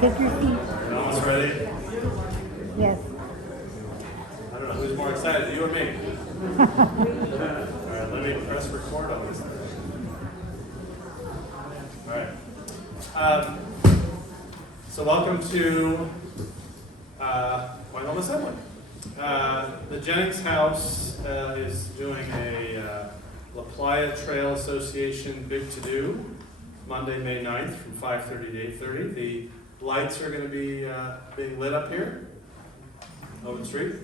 Take your seat. Almost ready? Yes. I don't know who's more excited, you or me? All right, let me press record on this. All right. So welcome to Wyndham Assembly. The Jennings House is doing a La Playa Trail Association Big To Do Monday, May 9th from 5:30 to 8:30. The lights are going to be being lit up here, Open Street.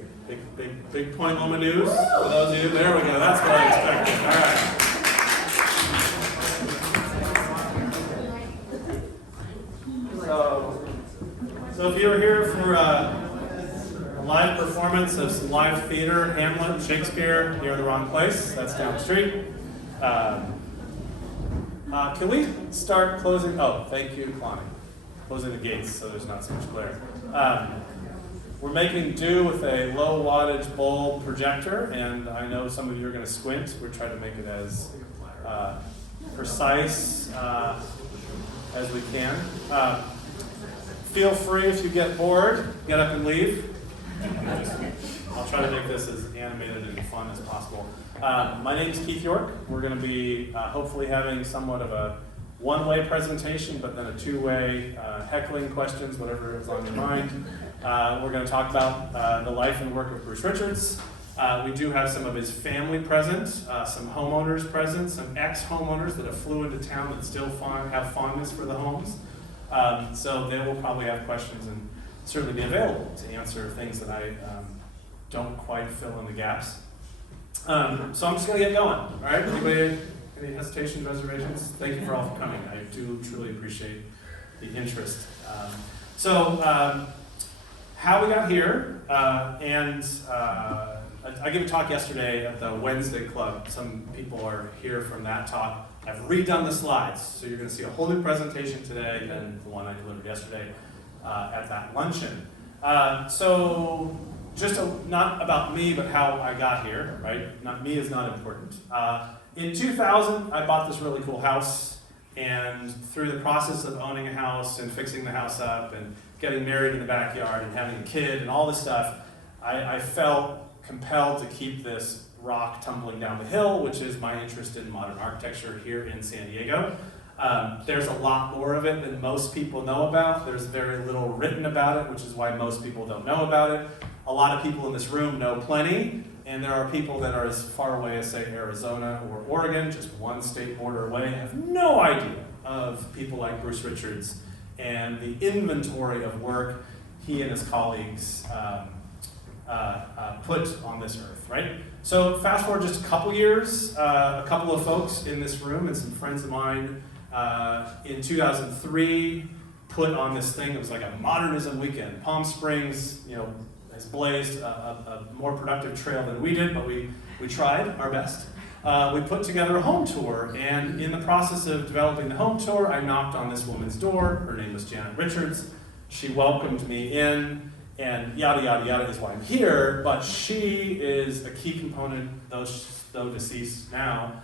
Big Point Loma news for those of you. There we go. That's what I expected. All right. So if you were here for a live performance of some live theater, Hamlet, Shakespeare, you're in the wrong place. That's down the street. Can we start closing? Oh, thank you, Connie. Closing the gates so there's not so much glare. We're making do with a low wattage bulb projector, and I know some of you are going to squint. We're trying to make it as precise as we can. Feel free, if you get bored, get up and leave. I'll try to make this as animated and fun as possible. My name is Keith York. We're going to be hopefully having somewhat of a one-way presentation, but then a two-way heckling questions, whatever is on your mind. We're going to talk about the life and work of Bruce Richards. We do have some of his family present, some homeowners present, some ex-homeowners that have flew into town that still have fondness for the homes. So they will probably have questions and certainly be available to answer things that I don't quite fill in the gaps. So I'm just going to get going. All right? Anybody, any hesitations, reservations? Thank you for all for coming. I do truly appreciate the interest. How we got here, I gave a talk yesterday at the Wednesday Club. Some people are here from that talk. I've redone the slides, so you're going to see a whole new presentation today than the one I delivered yesterday at that luncheon. Not about me, but how I got here, right? Not me is not important. In 2000, I bought this really cool house, and through the process of owning a house and fixing the house up and getting married in the backyard and having a kid and all this stuff, I felt compelled to keep this rock tumbling down the hill, which is my interest in modern architecture here in San Diego. There's a lot more of it than most people know about. There's very little written about it, which is why most people don't know about it. A lot of people in this room know plenty, and there are people that are as far away as, say, Arizona or Oregon, just one state border away, have no idea of people like Bruce Richards and the inventory of work he and his colleagues put on this earth, right? So fast forward just a couple years, a couple of folks in this room and some friends of mine in 2003 put on this thing. It was like a modernism weekend. Palm Springs, has blazed a more productive trail than we did, but we tried our best. We put together a home tour, and in the process of developing the home tour, I knocked on this woman's door. Her name was Janet Richards. She welcomed me in, and yada, yada, yada is why I'm here, but she is a key component, though deceased now,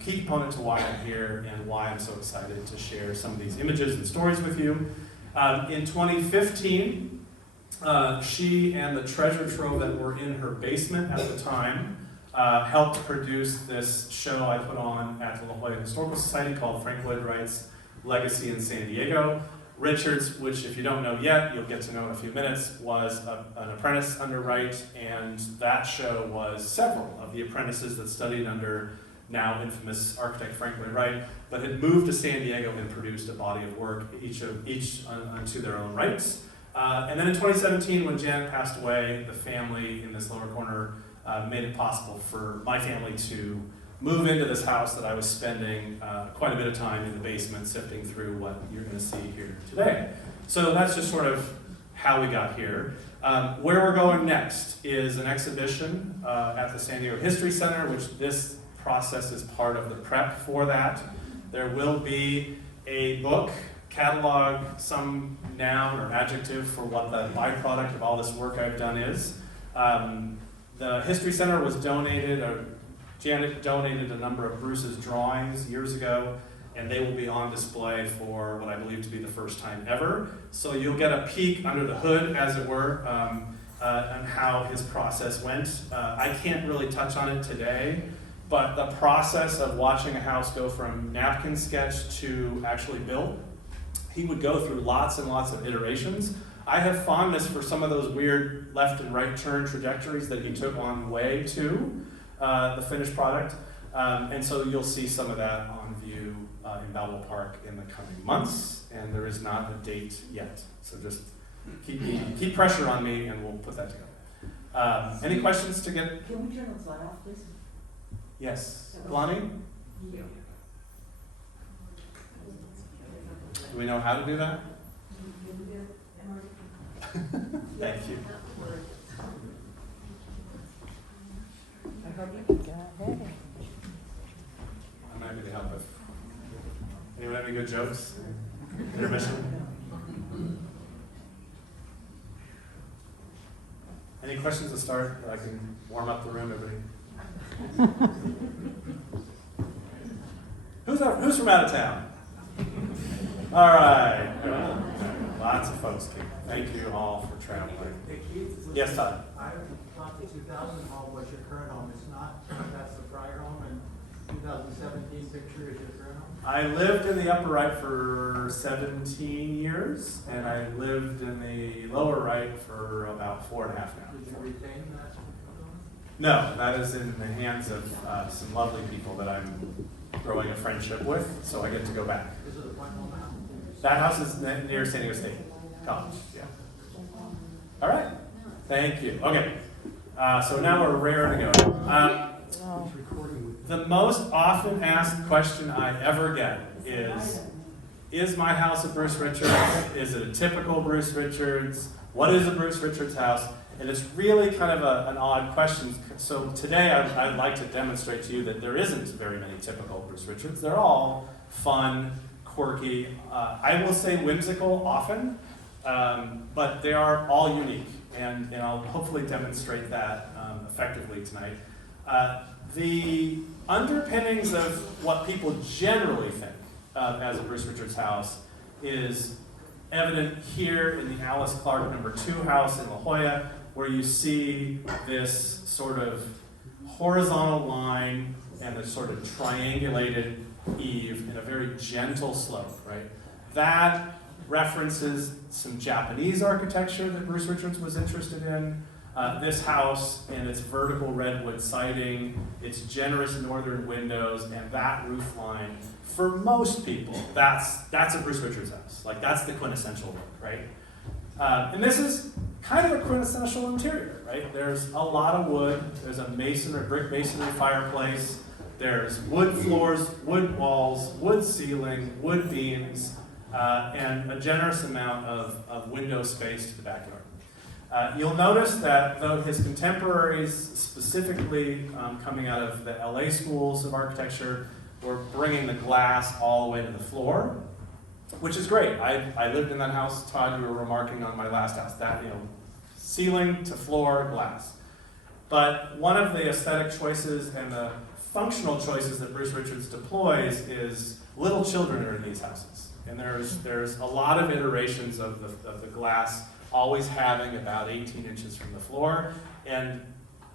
key component to why I'm here and why I'm so excited to share some of these images and stories with you. In 2015, she and the treasure trove that were in her basement at the time helped produce this show I put on at the La Jolla Historical Society called Frank Lloyd Wright's Legacy in San Diego. Richards, which if you don't know yet, you'll get to know in a few minutes, was an apprentice under Wright, and that show was several of the apprentices that studied under now infamous architect Frank Lloyd Wright, but had moved to San Diego and produced a body of work, each unto their own rights. And then in 2017, when Janet passed away, the family in this lower corner made it possible for my family to move into this house that I was spending quite a bit of time in the basement sifting through what you're going to see here today. So that's just sort of how we got here. Where we're going next is an exhibition at the San Diego History Center, which this process is part of the prep for that. There will be a book, catalog, some noun or adjective for what the byproduct of all this work I've done is. The History Center was donated, or Janet donated a number of Bruce's drawings years ago, and they will be on display for what I believe to be the first time ever. So you'll get a peek under the hood, as it were, on how his process went. I can't really touch on it today, but the process of watching a house go from napkin sketch to actually built, he would go through lots and lots of iterations. I have fondness for some of those weird left and right turn trajectories that he took on the way to the finished product. And so you'll see some of that on view in Balboa Park in the coming months, and there is not a date yet. So just keep pressure on me and we'll put that together. Any questions to get? Can we turn the slide off, please? Yes. Lonnie? Yeah. Do we know how to do that? Thank you. I'm happy to help if anyone have any good jokes? Intermission? Any questions to start that I can warm up the room, everybody? Who's from out of town? All right. Lots of folks came. Thank you all for traveling. Hey Keith, Yes, Todd. I thought the 2000 home was your current home. It's not. That's the prior home, and 2017 picture is your current home? I lived in the upper right for 17 years, and I lived in the lower right for about 4.5 now. Did you retain that? No, that is in the hands of some lovely people that I'm growing a friendship with, so I get to go back. Is it a point home now? That house is near San Diego State College, yeah. All right, thank you. Okay, so now we're raring to go. The most often asked question I ever get is my house a Bruce Richards? Is it a typical Bruce Richards? What is a Bruce Richards house? And it's really kind of an odd question. So today I'd like to demonstrate to you that there isn't very many typical Bruce Richards. They're all fun, quirky, I will say whimsical often, but they are all unique. And I'll hopefully demonstrate that effectively tonight. The underpinnings of what people generally think of as a Bruce Richards house is evident here in the Alice Clark No. 2 house in La Jolla, where you see this sort of horizontal line and this sort of triangulated eave in a very gentle slope, right? That references some Japanese architecture that Bruce Richards was interested in. This house and its vertical redwood siding, its generous northern windows, and that roof line, for most people, that's a Bruce Richards house. Like, that's the quintessential look, right? And this is kind of a quintessential interior, right? There's a lot of wood. There's a brick masonry fireplace. There's wood floors, wood walls, wood ceiling, wood beams, and a generous amount of window space to the backyard. You'll notice that though his contemporaries, specifically coming out of the LA schools of architecture, were bringing the glass all the way to the floor, which is great. I lived in that house. Todd, you were remarking on my last house, that, ceiling to floor glass. But one of the aesthetic choices and the functional choices that Bruce Richards deploys is little children are in these houses. And there's a lot of iterations of the glass always having about 18 inches from the floor. And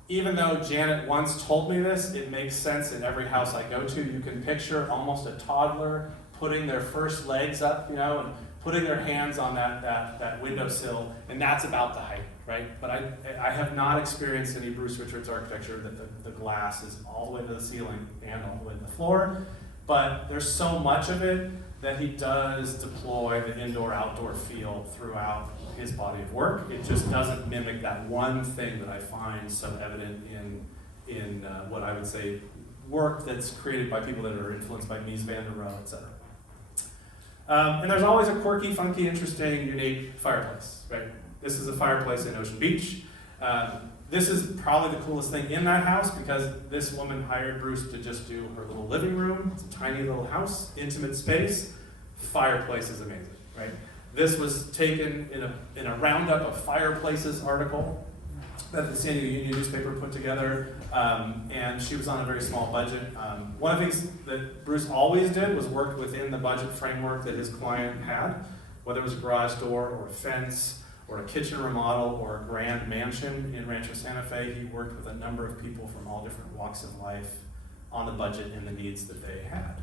even though Janet once told me this, it makes sense in every house I go to. You can picture almost a toddler putting their first legs up, and putting their hands on that windowsill, and that's about the height, right? But I have not experienced any Bruce Richards architecture that the glass is all the way to the ceiling and all the way to the floor. But there's so much of it that he does deploy the indoor-outdoor feel throughout his body of work. It just doesn't mimic that one thing that I find so evident in what I would say work that's created by people that are influenced by Mies van der Rohe, etc. And there's always a quirky, funky, interesting, unique fireplace, right? This is a fireplace in Ocean Beach. This is probably the coolest thing in that house because this woman hired Bruce to just do her little living room. It's a tiny little house, intimate space. Fireplace is amazing, right? This was taken in a roundup of fireplaces article that the San Diego Union newspaper put together, and she was on a very small budget. One of the things that Bruce always did was work within the budget framework that his client had, whether it was a garage door or a fence or a kitchen remodel or a grand mansion in Rancho Santa Fe. He worked with a number of people from all different walks of life on the budget and the needs that they had.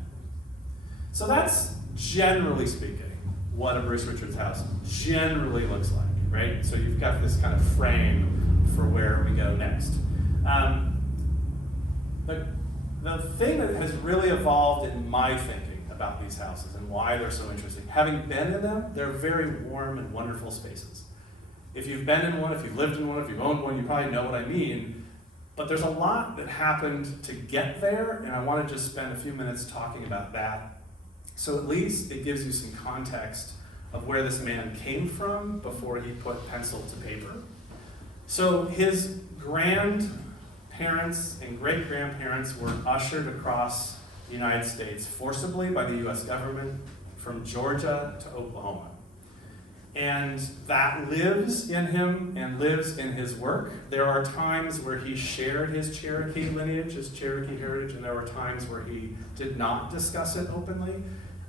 So that's, generally speaking, what a Bruce Richards house generally looks like, right? So you've got this kind of frame for where we go next. The thing that has really evolved in my thinking about these houses and why they're so interesting, having been in them, they're very warm and wonderful spaces. If you've been in one, if you've lived in one, if you've owned one, you probably know what I mean. But there's a lot that happened to get there, and I want to just spend a few minutes talking about that. So at least it gives you some context of where this man came from before he put pencil to paper. So his grandparents and great-grandparents were ushered across the United States forcibly by the US government from Georgia to Oklahoma. And that lives in him and lives in his work. There are times where he shared his Cherokee lineage, his Cherokee heritage, and there were times where he did not discuss it openly.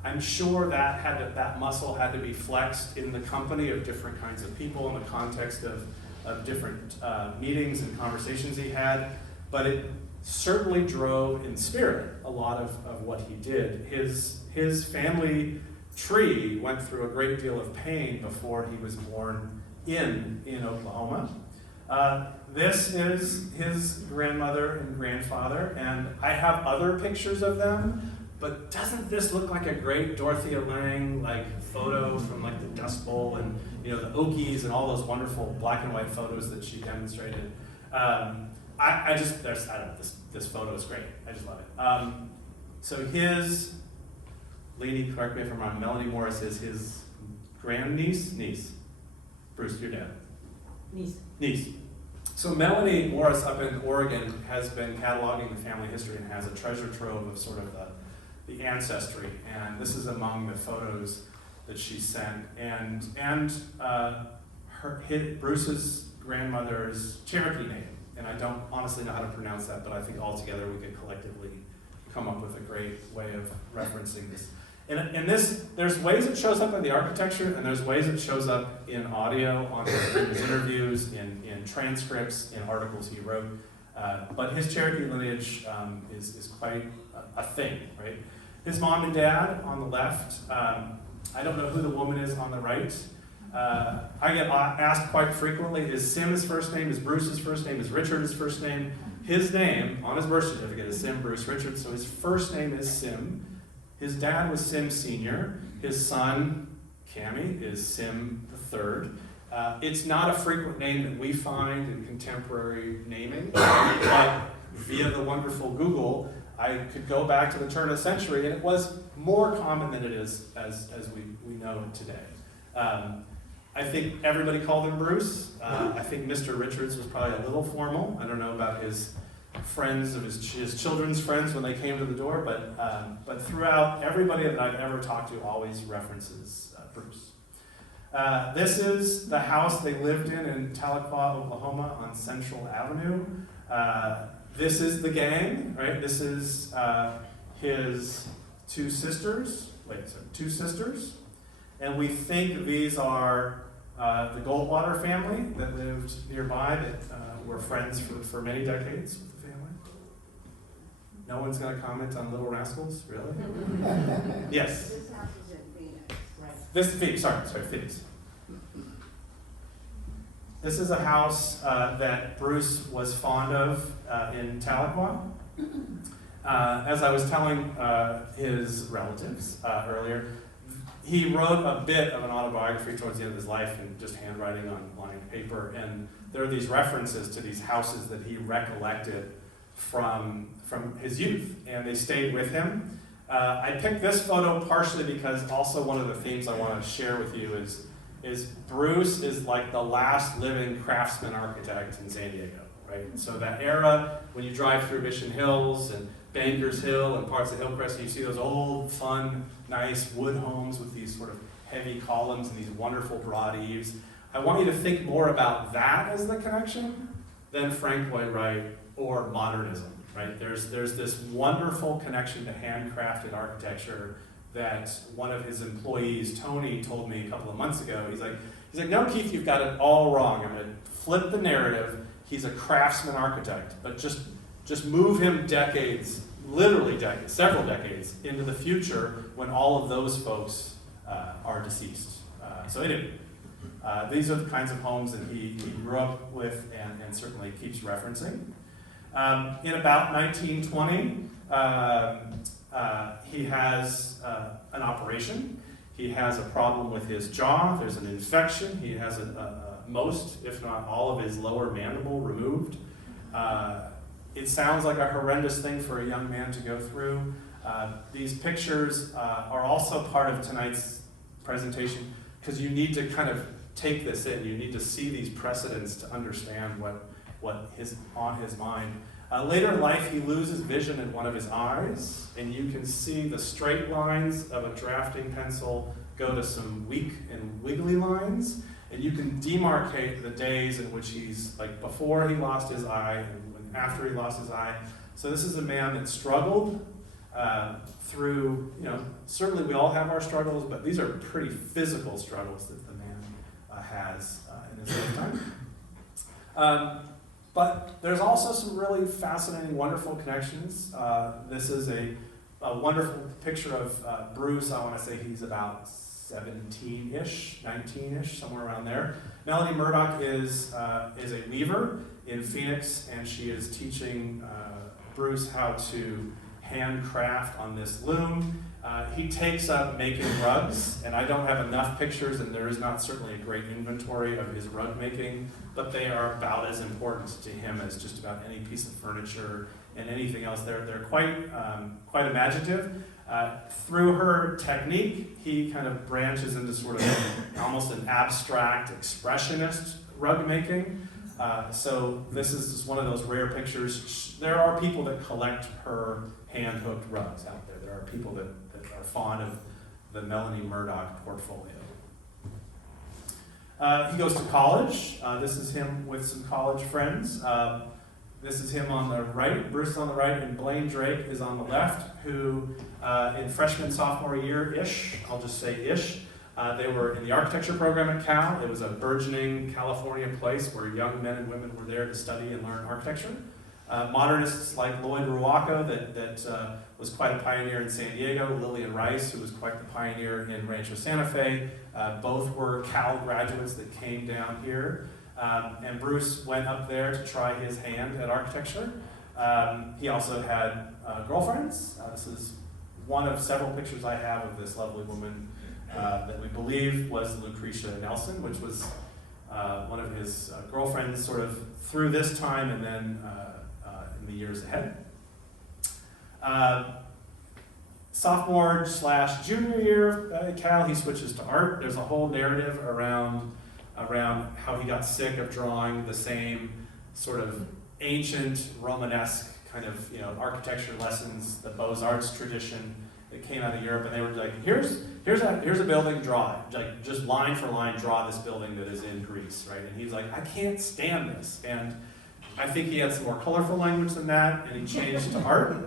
I'm sure that muscle had to be flexed in the company of different kinds of people in the context of different meetings and conversations he had, but it certainly drove in spirit a lot of what he did. His family tree went through a great deal of pain before he was born in Oklahoma. This is his grandmother and grandfather, and I have other pictures of them, but doesn't this look like a great Dorothea Lange photo from the Dust Bowl and the Okies and all those wonderful black and white photos that she demonstrated? This photo is great. I just love it. So his, Lainey, correct me if I'm wrong, Melanie Morris is his grandniece? Niece. Bruce, your dad. Niece. So Melanie Morris up in Oregon has been cataloging the family history and has a treasure trove of sort of the ancestry. And this is among the photos that she sent. And Bruce's grandmother's Cherokee name. And I don't honestly know how to pronounce that, but I think altogether we could collectively come up with a great way of referencing this. And this, there's ways it shows up in the architecture, and there's ways it shows up in audio, in his interviews, in transcripts, in articles he wrote. But his Cherokee lineage is quite a thing, right? His mom and dad on the left. I don't know who the woman is on the right. I get asked quite frequently, is Sim his first name? Is Bruce his first name? Is Richard his first name? His name on his birth certificate is Sim Bruce Richard, so his first name is Sim. His dad was Sim Sr. His son, Cammie, is Sim III. It's not a frequent name that we find in contemporary naming, but via the wonderful Google, I could go back to the turn of the century, and it was more common than it is as we know today. I think everybody called him Bruce. I think Mr. Richards was probably a little formal. I don't know about his friends of his children's friends when they came to the door, but throughout, everybody that I've ever talked to always references Bruce. This is the house they lived in Tahlequah, Oklahoma on Central Avenue. This is the gang, right? This is his two sisters. And we think these are the Goldwater family that lived nearby that were friends for many decades with the family. No one's going to comment on Little Rascals, really? Yes? This house is in Phoenix. Right. This is Phoenix, sorry, Phoenix. This is a house that Bruce was fond of in Tahlequah. As I was telling his relatives earlier, he wrote a bit of an autobiography towards the end of his life and just handwriting on lined paper, and there are these references to these houses that he recollected from his youth, and they stayed with him. I picked this photo partially because also one of the themes I want to share with you is Bruce is like the last living craftsman architect in San Diego, right? And so that era, when you drive through Mission Hills and Bankers Hill and parts of Hillcrest, you see those old, fun, nice wood homes with these sort of heavy columns and these wonderful broad eaves. I want you to think more about that as the connection than Frank Lloyd Wright or modernism, right? There's this wonderful connection to handcrafted architecture that one of his employees, Tony, told me a couple of months ago. He's like, no, Keith, you've got it all wrong. I'm gonna flip the narrative. He's a craftsman architect, but just move him decades, literally decades, several decades into the future when all of those folks are deceased. So anyway, these are the kinds of homes that he grew up with and certainly keeps referencing. In about 1920, he has an operation. He has a problem with his jaw. There's an infection. He has most, if not all, of his lower mandible removed. It sounds like a horrendous thing for a young man to go through. These pictures are also part of tonight's presentation because you need to kind of take this in. You need to see these precedents to understand what is on his mind. Later in life, he loses vision in one of his eyes, and you can see the straight lines of a drafting pencil go to some weak and wiggly lines, and you can demarcate the days in which he's like before he lost his eye and after he lost his eye. So this is a man that struggled through, certainly we all have our struggles, but these are pretty physical struggles that the man has in his lifetime. But there's also some really fascinating, wonderful connections. This is a wonderful picture of Bruce. I want to say he's about 17-ish, 19-ish, somewhere around there. Melanie Murdoch is a weaver in Phoenix, and she is teaching Bruce how to handcraft on this loom. He takes up making rugs, and I don't have enough pictures, and there is not certainly a great inventory of his rug making, but they are about as important to him as just about any piece of furniture and anything else. They're quite imaginative. Through her technique, he kind of branches into sort of almost an abstract expressionist rug making. So this is just one of those rare pictures. There are people that collect her hand-hooked rugs out there. There are people that are fond of the Melanie Murdoch portfolio. He goes to college. This is him with some college friends. This is him on the right, Bruce is on the right, and Blaine Drake is on the left, who in freshman, sophomore year-ish, I'll just say ish, they were in the architecture program at Cal. It was a burgeoning California place where young men and women were there to study and learn architecture. Modernists like Lloyd Ruaco, that was quite a pioneer in San Diego, Lillian Rice, who was quite the pioneer in Rancho Santa Fe. Both were Cal graduates that came down here. And Bruce went up there to try his hand at architecture. He also had girlfriends. This is one of several pictures I have of this lovely woman that we believe was Lucretia Nelson, which was one of his girlfriends sort of through this time and then in the years ahead. Sophomore/junior year at Cal, he switches to art. There's a whole narrative around how he got sick of drawing the same sort of ancient Romanesque kind of architecture lessons, the Beaux-Arts tradition that came out of Europe, and they were like, here's a building, draw it. Like, just line for line, draw this building that is in Greece, right? And he's like, I can't stand this. And I think he had some more colorful language than that, and he changed to art.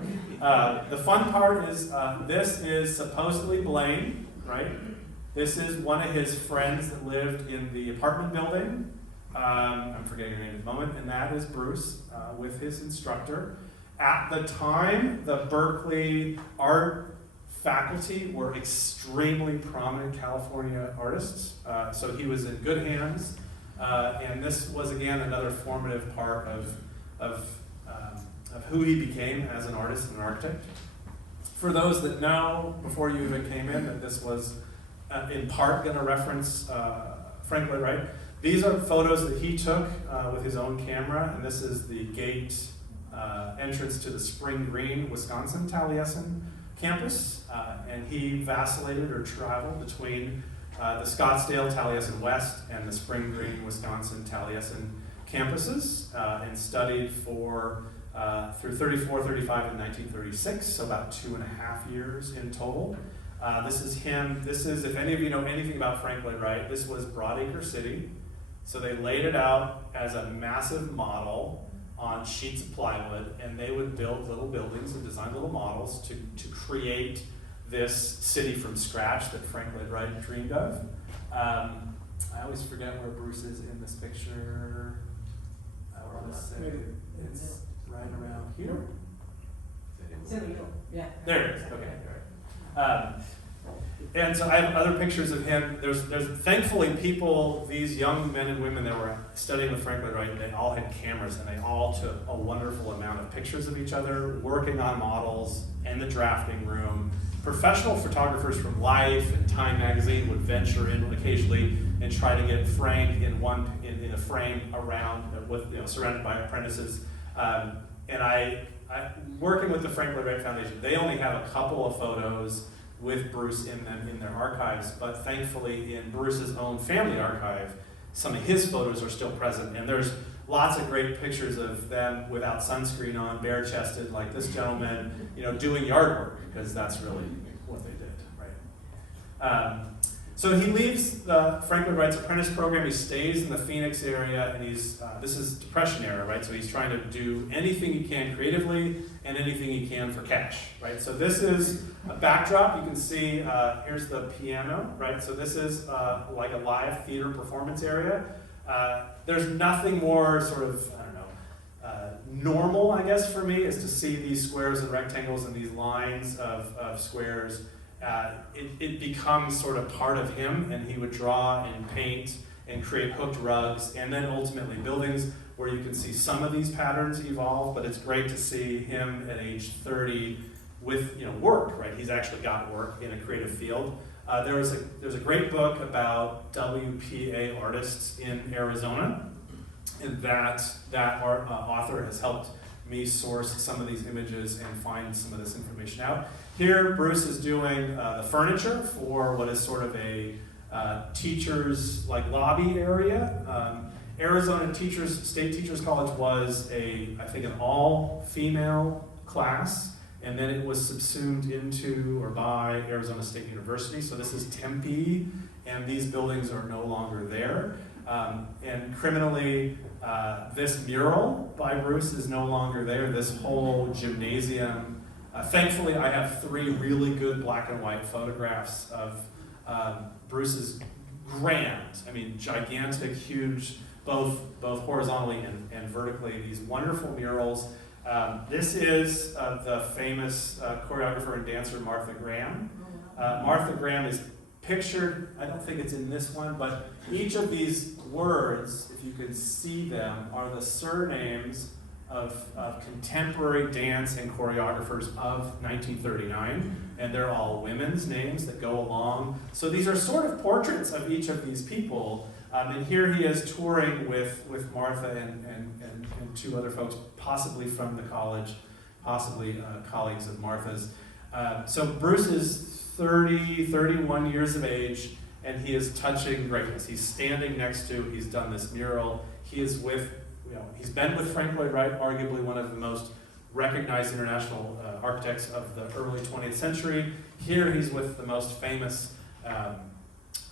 The fun part is this is supposedly Blaine, right? This is one of his friends that lived in the apartment building. I'm forgetting her name at the moment, and that is Bruce with his instructor. At the time, the Berkeley art faculty were extremely prominent California artists, so he was in good hands. And this was, again, another formative part of who he became as an artist and an architect. For those that know, before you even came in, that this was in part going to reference Frank Lloyd Wright. These are photos that he took with his own camera, and this is the gate entrance to the Spring Green, Wisconsin, Taliesin campus, and he vacillated or traveled between the Scottsdale, Taliesin West, and the Spring Green, Wisconsin, Taliesin campuses, and studied for through 34, 35, and 1936, so about 2.5 years in total. This is him. This is, if any of you know anything about Frank Lloyd Wright, this was Broadacre City. So they laid it out as a massive model on sheets of plywood, and they would build little buildings and design little models to create this city from scratch that Frank Lloyd Wright dreamed of. I always forget where Bruce is in this picture. I want to say it's right around here. It's in the middle, yeah. There it is. Okay. And so I have other pictures of him. There's thankfully people, these young men and women that were studying with Frank Lloyd Wright, they all had cameras and they all took a wonderful amount of pictures of each other, working on models in the drafting room. Professional photographers from Life and Time magazine would venture in occasionally and try to get Frank in a frame around with, surrounded by apprentices. And I working with the Frank Lloyd Wright Foundation, they only have a couple of photos with Bruce in them in their archives, but thankfully in Bruce's own family archive, some of his photos are still present, and there's lots of great pictures of them without sunscreen on, bare-chested, like this gentleman, doing yard work, because that's really what they did, right? So he leaves Frank Lloyd Wright's apprentice program. He stays in the Phoenix area, and this is Depression era, right? So he's trying to do anything he can creatively and anything he can for cash, right? So this is a backdrop. You can see here's the piano, right? So this is like a live theater performance area. There's nothing more sort of, normal, I guess, for me, is to see these squares and rectangles and these lines of squares. It becomes sort of part of him, and he would draw and paint and create hooked rugs, and then ultimately buildings where you can see some of these patterns evolve, but it's great to see him at age 30 with work, right? He's actually got work in a creative field. There's a great book about WPA artists in Arizona, and that author has helped me source some of these images and find some of this information out. Here, Bruce is doing the furniture for what is sort of a teachers' lobby area. Arizona State Teachers College was I think an all-female class, and then it was subsumed into or by Arizona State University. So this is Tempe, and these buildings are no longer there. And criminally, this mural by Bruce is no longer there. This whole gymnasium. Thankfully, I have 3 really good black and white photographs of Bruce's gigantic, huge, both horizontally and vertically, these wonderful murals. This is the famous choreographer and dancer Martha Graham. Martha Graham is pictured, I don't think it's in this one, but each of these words, if you can see them, are the surnames of contemporary dance and choreographers of 1939, and they're all women's names that go along. So these are sort of portraits of each of these people, and here he is touring with Martha and 2 other folks, possibly from the college, possibly colleagues of Martha's. So Bruce is 31 years of age, and he is touching greatness. He's standing next to, he's done this mural, he is with, he's been with Frank Lloyd Wright, arguably one of the most recognized international architects of the early 20th century. Here he's with the most famous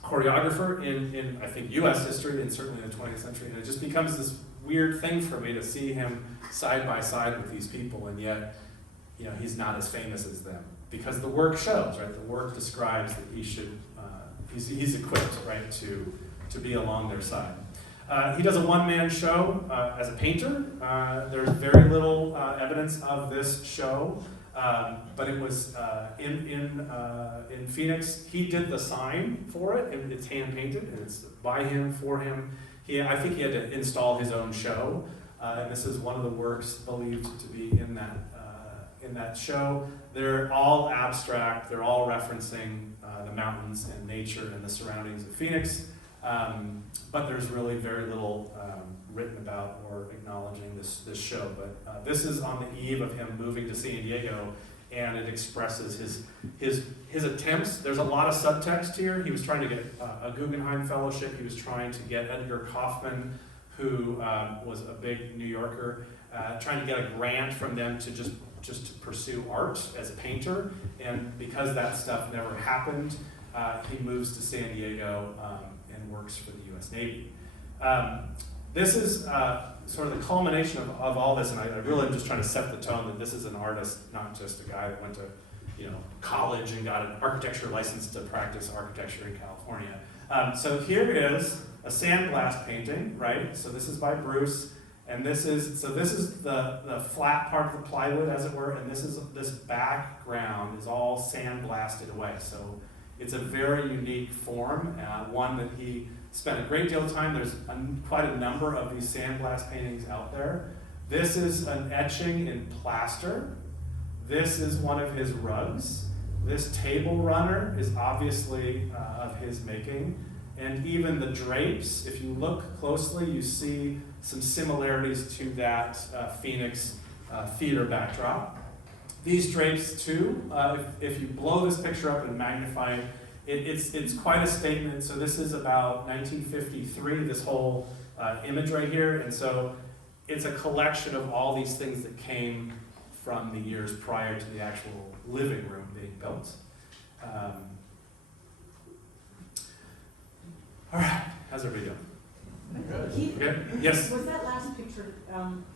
choreographer in I think, US history, and certainly in the 20th century. And it just becomes this weird thing for me to see him side by side with these people, and yet, he's not as famous as them. Because the work shows, right? The work describes that he should, he's equipped, right, to be along their side. He does a one-man show as a painter. There's very little evidence of this show, but it was in Phoenix. He did the sign for it, and it's hand-painted, and it's by him, for him. I think he had to install his own show, and this is one of the works believed to be in that show. They're all abstract. They're all referencing the mountains and nature and the surroundings of Phoenix. But there's really very little written about or acknowledging this show. But this is on the eve of him moving to San Diego and it expresses his attempts. There's a lot of subtext here. He was trying to get a Guggenheim Fellowship. He was trying to get Edgar Kaufman, who was a big New Yorker, trying to get a grant from them to just to pursue art as a painter. And because that stuff never happened, he moves to San Diego and works for the U.S. Navy. This is sort of the culmination of all this, and I really am just trying to set the tone that this is an artist, not just a guy that went to college and got an architecture license to practice architecture in California. So here is a sandblast painting, right? So this is by Bruce, and this is the flat part of the plywood, as it were, and this background is all sandblasted away. So it's a very unique form, one that he spent a great deal of time. There's quite a number of these sandblast paintings out there. This is an etching in plaster. This is one of his rugs. This table runner is obviously of his making. And even the drapes, if you look closely, you see some similarities to that Phoenix theater backdrop. These drapes too, if you blow this picture up and magnify it, it's quite a statement. So this is about 1953, this whole image right here. And so it's a collection of all these things that came from the years prior to the actual living room being built. All right, how's everybody doing? Keith, Okay, yes? was that last picture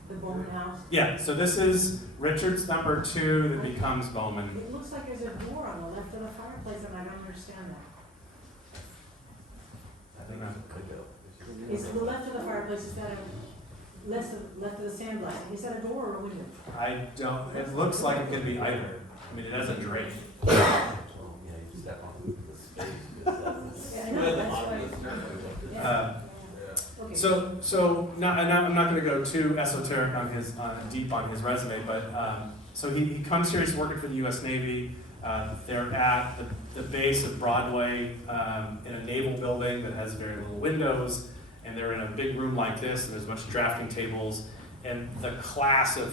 the Bowman house? Yeah, so this is Richard's number 2 that becomes Bowman. It looks like there's a door on the left of the fireplace, and I don't understand that. I don't know. Is the left of the fireplace, is that a left of the sandblasting? Is that a door or a window? I don't, it looks like it could be either. I mean, it has a drape. Yeah, I know, that's why. Yeah. Okay. So now I'm not going to go too esoteric on his deep on his resume, but so he comes here. He's working for the U.S. Navy. They're at the base of Broadway in a naval building that has very little windows, and they're in a big room like this, and there's a bunch of drafting tables. And the class of,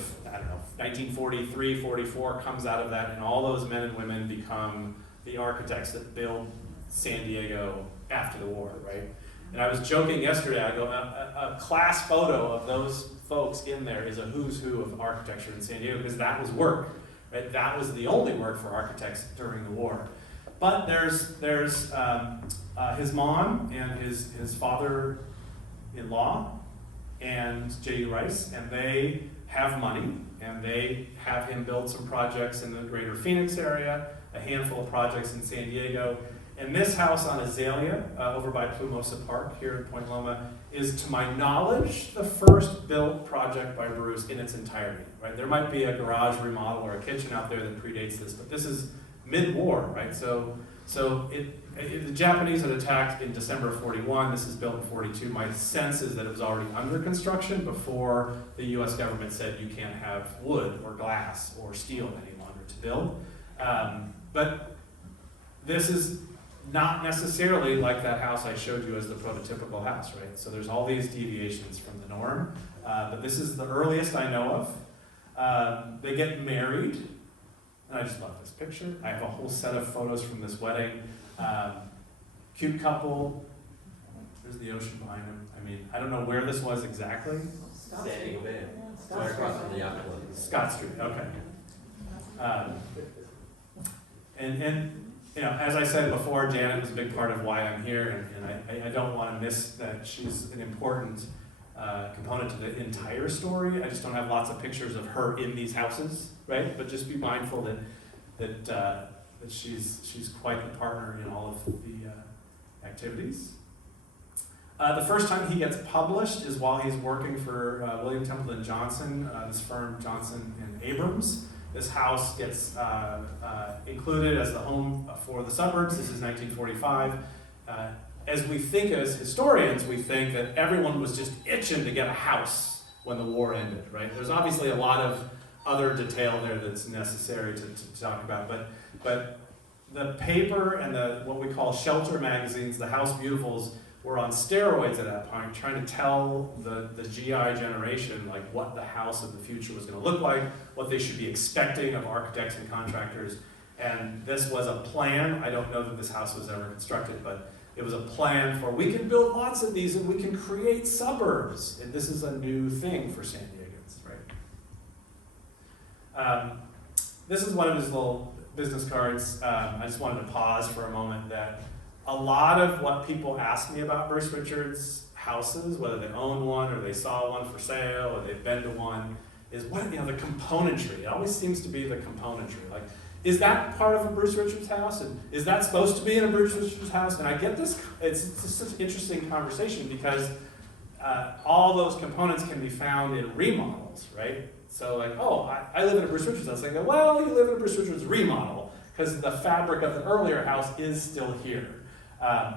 1943, 44 comes out of that, and all those men and women become the architects that build San Diego after the war, right? And I was joking yesterday, I go, a class photo of those folks in there is a who's who of architecture in San Diego, because that was work, right? That was the only work for architects during the war. But there's his mom and his father-in-law and J.D. Rice, and they have money, and they have him build some projects in the greater Phoenix area, a handful of projects in San Diego. And this house on Azalea, over by Plumosa Park here in Point Loma, is, to my knowledge, the first built project by Bruce in its entirety, right? There might be a garage remodel or a kitchen out there that predates this, but this is mid-war, right? So the Japanese had attacked in December of 41. This is built in 42. My sense is that it was already under construction before the U.S. government said you can't have wood or glass or steel any longer to build. But this is not necessarily like that house I showed you as the prototypical house, right? So there's all these deviations from the norm, but this is the earliest I know of. They get married, and I just love this picture. I have a whole set of photos from this wedding. Cute couple. There's the ocean behind them. I mean, I don't know where this was exactly. Scott San Street. Diego Bay. Scott Right across Street. from the yacht club. Scott Street, okay. And as I said before, Janet was a big part of why I'm here, and I don't want to miss that she's an important component to the entire story. I just don't have lots of pictures of her in these houses, right? But just be mindful that she's quite the partner in all of the activities. The first time he gets published is while he's working for William Templeton Johnson, this firm Johnson and Abrams. This house gets included as the home for the suburbs. This is 1945. As we think as historians, we think that everyone was just itching to get a house when the war ended, right? There's obviously a lot of other detail there that's necessary to talk about, but the paper and what we call shelter magazines, the House Beautifuls, were on steroids at that point, trying to tell the GI generation like what the house of the future was going to look like, what they should be expecting of architects and contractors. And this was a plan. I don't know that this house was ever constructed, but it was a plan for we can build lots of these and we can create suburbs. And this is a new thing for San Diegans, right? This is one of his little business cards. I just wanted to pause for a moment that a lot of what people ask me about Bruce Richards' houses, whether they own one or they saw one for sale or they've been to one, is what, the componentry. It always seems to be the componentry. Like, is that part of a Bruce Richards house? And is that supposed to be in a Bruce Richards house? And I get this, it's just such an interesting conversation because all those components can be found in remodels, right? So like, oh, I live in a Bruce Richards house. I go, well, you live in a Bruce Richards remodel because the fabric of the earlier house is still here.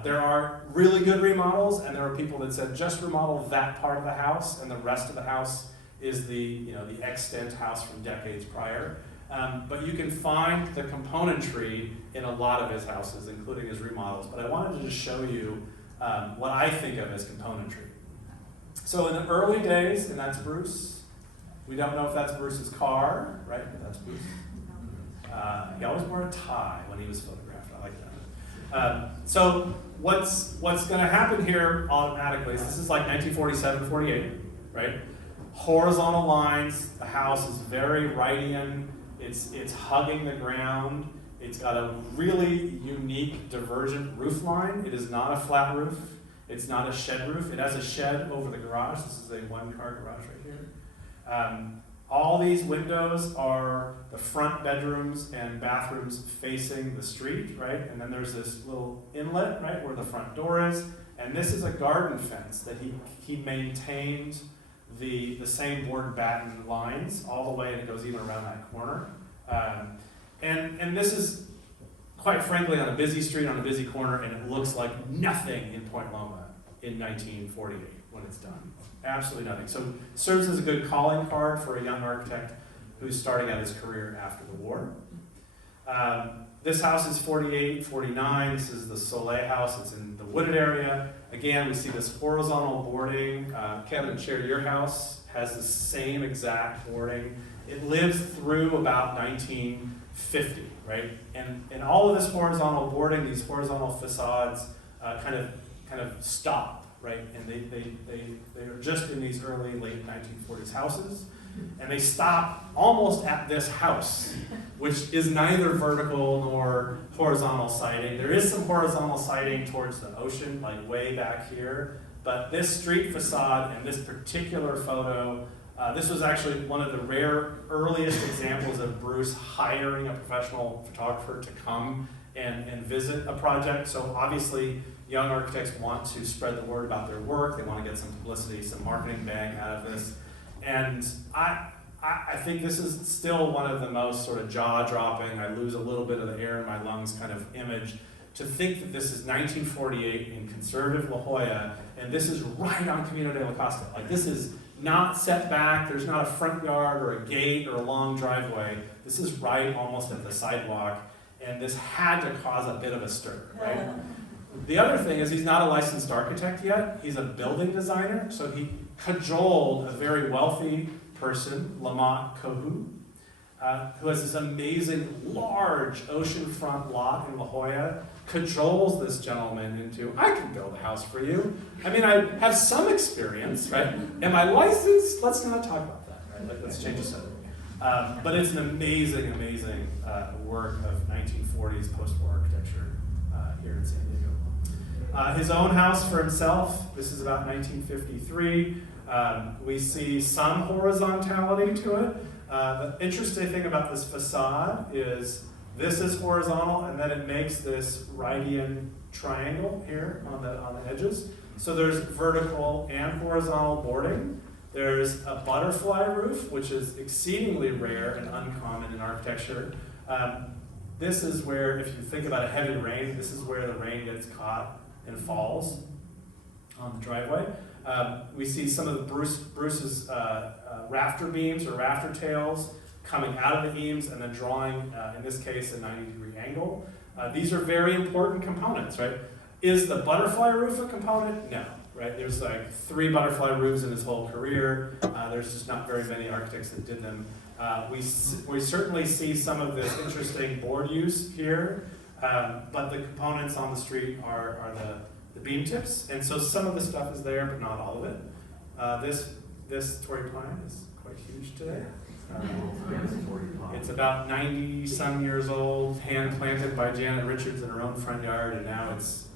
There are really good remodels, and there are people that said just remodel that part of the house, and the rest of the house is the extant house from decades prior. But you can find the componentry in a lot of his houses, including his remodels. But I wanted to just show you what I think of as componentry. So in the early days, and that's Bruce. We don't know if that's Bruce's car, right? But that's Bruce. He always wore a tie when he was photographed. I like that. So what's going to happen here automatically is this is like 1947, 48, right? Horizontal lines. The house is very Wrightian. It's hugging the ground. It's got a really unique divergent roof line. It is not a flat roof. It's not a shed roof. It has a shed over the garage. This is a one-car garage right here. All these windows are the front bedrooms and bathrooms facing the street, right? And then there's this little inlet, right, where the front door is. And this is a garden fence that he maintained the same board and batten lines all the way, and it goes even around that corner. And this is, quite frankly, on a busy street, on a busy corner, and it looks like nothing in Point Loma in 1948 when it's done. Absolutely nothing. So it serves as a good calling card for a young architect who's starting out his career after the war. This house is 48, 49. This is the Soleil house. It's in the wooded area. Again, we see this horizontal boarding. Kevin, Chair, your house has the same exact boarding. It lived through about 1950, right? And all of this horizontal boarding, these horizontal facades, kind of stop, right? And they are just in these early, late 1940s houses. And they stop almost at this house, which is neither vertical nor horizontal siding. There is some horizontal siding towards the ocean, like way back here. But this street facade and this particular photo, this was actually one of the rare earliest examples of Bruce hiring a professional photographer to come and visit a project. So obviously, young architects want to spread the word about their work. They want to get some publicity, some marketing bang out of this. And I think this is still one of the most sort of jaw-dropping, I lose a little bit of the air in my lungs kind of image, to think that this is 1948 in conservative La Jolla, and this is right on Camino de la Costa. Like, this is not set back, there's not a front yard or a gate or a long driveway. This is right almost at the sidewalk, and this had to cause a bit of a stir, right? The other thing is he's not a licensed architect yet. He's a building designer, so he cajoled a very wealthy person, Lamont Cohu, who has this amazing large oceanfront lot in La Jolla, cajoles this gentleman into, I can build a house for you. I mean, I have some experience, right? Am I licensed? Let's not talk about that, right? Like, let's change the subject. But it's an amazing, amazing work of 1940s post-war architecture here in San Diego. His own house for himself, this is about 1953. We see some horizontality to it. The interesting thing about this facade is this is horizontal, and then it makes this Wrightian triangle here on the edges. So there's vertical and horizontal boarding. There's a butterfly roof, which is exceedingly rare and uncommon in architecture. This is where, if you think about a heavy rain, this is where the rain gets caught and falls on the driveway. We see some of the Bruce's rafter beams or rafter tails coming out of the beams and then drawing, in this case, a 90-degree angle. These are very important components, right? Is the butterfly roof a component? No, right? There's like 3 butterfly roofs in his whole career. There's just not very many architects that did them. We certainly see some of this interesting board use here, but the components on the street are the beam tips, and so some of the stuff is there, but not all of it. This Torrey pine is quite huge today. It's about 90-some years old, hand planted by Janet Richards in her own front yard, and now it's,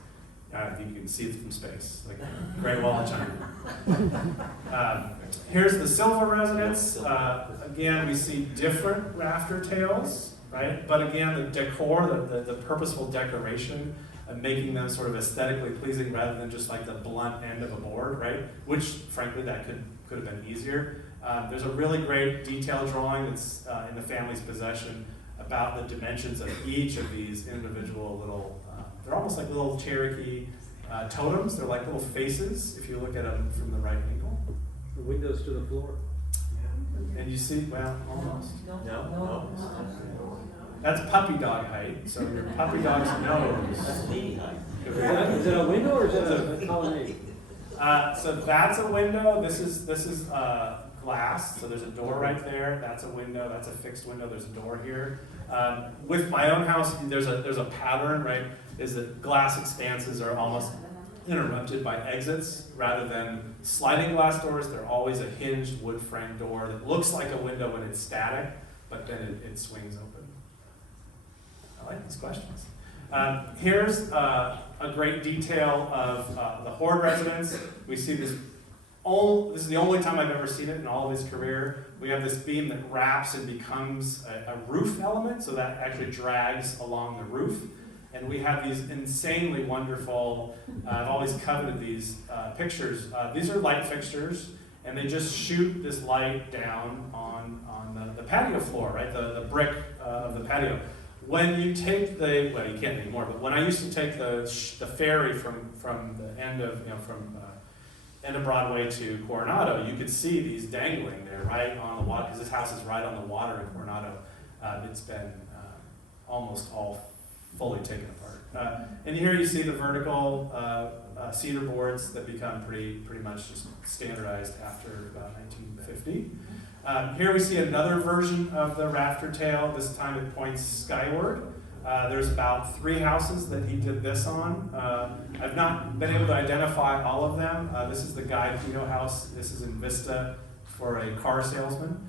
I think you can see it from space, like Great Wall of China. Here's the Silva residence. Again, we see different rafter tails, right? But again, the decor, the purposeful decoration, making them sort of aesthetically pleasing rather than just like the blunt end of a board, right? Which, frankly, that could have been easier. There's a really great detail drawing that's in the family's possession about the dimensions of each of these individual little, they're almost like little Cherokee totems. They're like little faces if you look at them from the right angle. The windows to the floor. And you see, well, almost. No. That's puppy dog height, so your puppy dog's nose. That's lady height. Is it a window or is it a colonnade? So that's a window. This is glass. So there's a door right there. That's a window. That's a fixed window. There's a door here. With my own house, there's a pattern, right? Is that glass expanses are almost interrupted by exits rather than sliding glass doors. They're always a hinged wood frame door that looks like a window when it's static, but then it swings open. I like these questions. Here's a great detail of the Horde residence. We see this. This is the only time I've ever seen it in all of his career. We have this beam that wraps and becomes a roof element, so that actually drags along the roof. And we have these insanely wonderful, I've always coveted these pictures. These are light fixtures, and they just shoot this light down on the patio floor, right? The brick of the patio. When you take well, you can't anymore, but when I used to take the ferry from the end of, end of Broadway to Coronado, you could see these dangling there right on the water, because this house is right on the water in Coronado. It's been almost all fully taken apart. And here you see the vertical cedar boards that become pretty much just standardized after about 1950. Here we see another version of the rafter tail. This time it points skyward. There's about 3 houses that he did this on. I've not been able to identify all of them. This is the Guy Pino house. This is in Vista for a car salesman.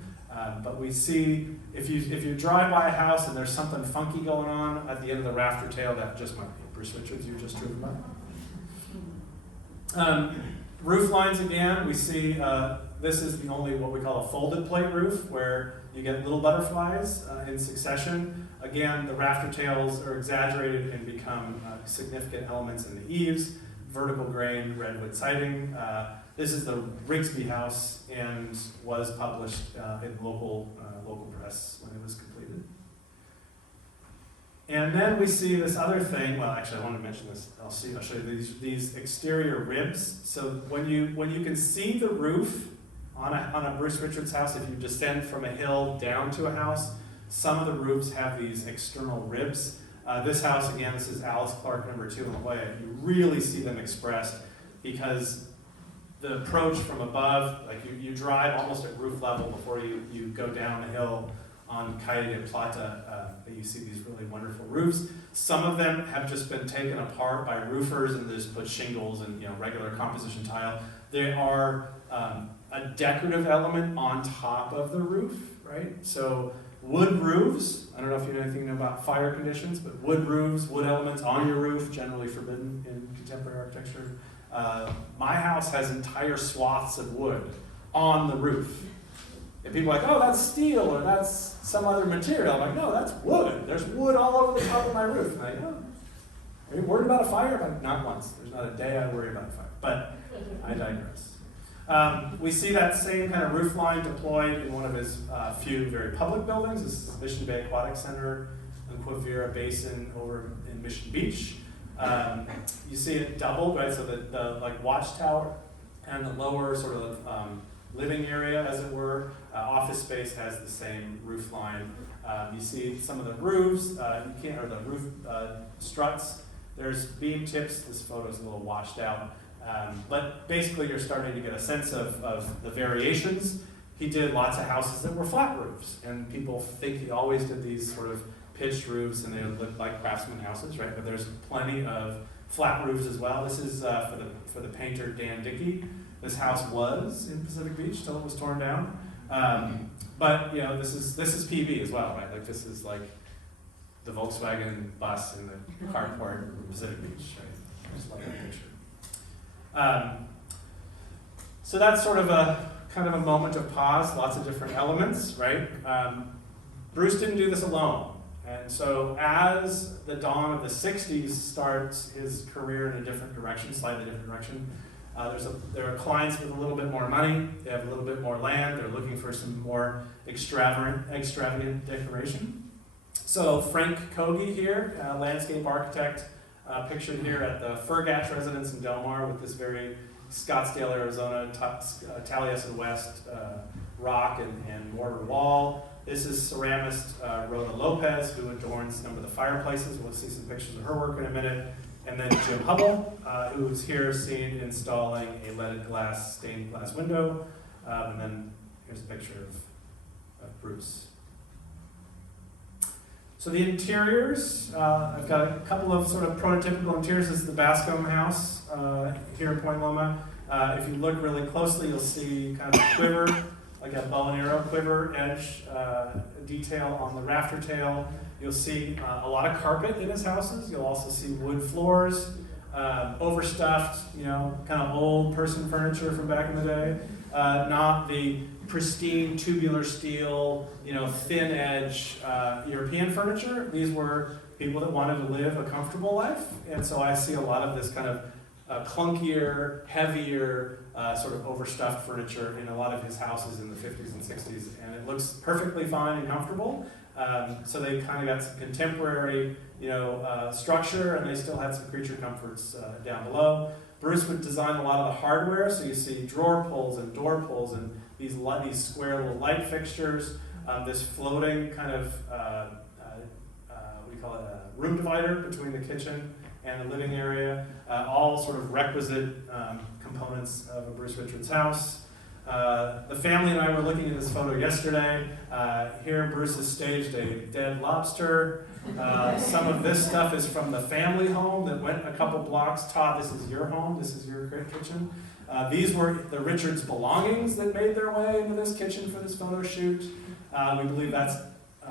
But we see, if you drive by a house and there's something funky going on at the end of the rafter tail, that just might be Bruce Richards you just driven by. Roof lines again, we see this is the only what we call a folded plate roof, where you get little butterflies in succession. Again, the rafter tails are exaggerated and become significant elements in the eaves. Vertical grain redwood siding. This is the Rigsby house and was published in local press when it was completed. And then we see this other thing. Well, actually, I want to mention this. I'll show you these exterior ribs. So when you can see the roof on a Bruce Richards house, if you descend from a hill down to a house, some of the roofs have these external ribs. This house, again, this is Alice Clark number 2 in La Jolla. You really see them expressed because the approach from above, like you drive almost at roof level before you go down the hill on Calle de Plata, you see these really wonderful roofs. Some of them have just been taken apart by roofers and just put shingles and regular composition tile. They are a decorative element on top of the roof, right? So wood roofs, I don't know if you know anything about fire conditions, but wood roofs, wood elements on your roof, generally forbidden in contemporary architecture. My house has entire swaths of wood on the roof. And people are like, oh, that's steel or that's some other material. I'm like, no, that's wood. There's wood all over the top of my roof. And I'm like, oh, are you worried about a fire? I'm like, not once. There's not a day I worry about a fire. But I digress. We see that same kind of roof line deployed in one of his few very public buildings. This is Mission Bay Aquatic Center and Quivira Basin over in Mission Beach. You see it doubled, right? So the like watchtower and the lower sort of living area, as it were, office space has the same roof line. You see some of the roofs, or the roof struts There's beam tips. This photo's a little washed out. But basically you're starting to get a sense of the variations. He did lots of houses that were flat roofs, and people think he always did these sort of pitched roofs and they look like craftsman houses, right? But there's plenty of flat roofs as well. This is for the painter Dan Dickey. This house was in Pacific Beach till it was torn down. But you know, this is PB as well, right? Like this is like the Volkswagen bus in the carport in Pacific Beach, right? I just love that picture. So that's sort of a kind of a moment of pause, lots of different elements, right? Bruce didn't do this alone. And so as the dawn of the 60s starts his career in a different direction, slightly different direction, there are clients with a little bit more money, they have a little bit more land, they're looking for some more extravagant decoration. So Frank Kogi here, landscape architect, pictured here at the Fergatch residence in Del Mar with this very Scottsdale, Arizona, Taliesin West rock and mortar wall. This is ceramist Rhoda Lopez, who adorns some of the fireplaces. We'll see some pictures of her work in a minute. And then Jim Hubble, who's here seen installing a leaded glass, stained glass window. And then here's a picture of Bruce. So the interiors, I've got a couple of sort of prototypical interiors. This is the Bascom house here in Point Loma. If you look really closely, you'll see kind of a quiver, like a bow and arrow quiver edge detail on the rafter tail. You'll see a lot of carpet in his houses. You'll also see wood floors, overstuffed, you know, kind of old person furniture from back in the day. Not the pristine tubular steel, you know, thin edge European furniture. These were people that wanted to live a comfortable life. And so I see a lot of this kind of clunkier, heavier, sort of overstuffed furniture in a lot of his houses in the 50s and 60s, and it looks perfectly fine and comfortable. So they kind of got some contemporary, you know, structure, and they still had some creature comforts down below. Bruce would design a lot of the hardware, so you see drawer pulls and door pulls and these square little light fixtures, this floating kind of, we call it a room divider between the kitchen and the living area, all sort of requisite components of a Bruce Richards house. The family and I were looking at this photo yesterday. Here Bruce has staged a dead lobster. Some of this stuff is from the family home that went a couple blocks. Todd, this is your home, this is your kitchen. These were the Richards belongings that made their way into this kitchen for this photo shoot. We believe that's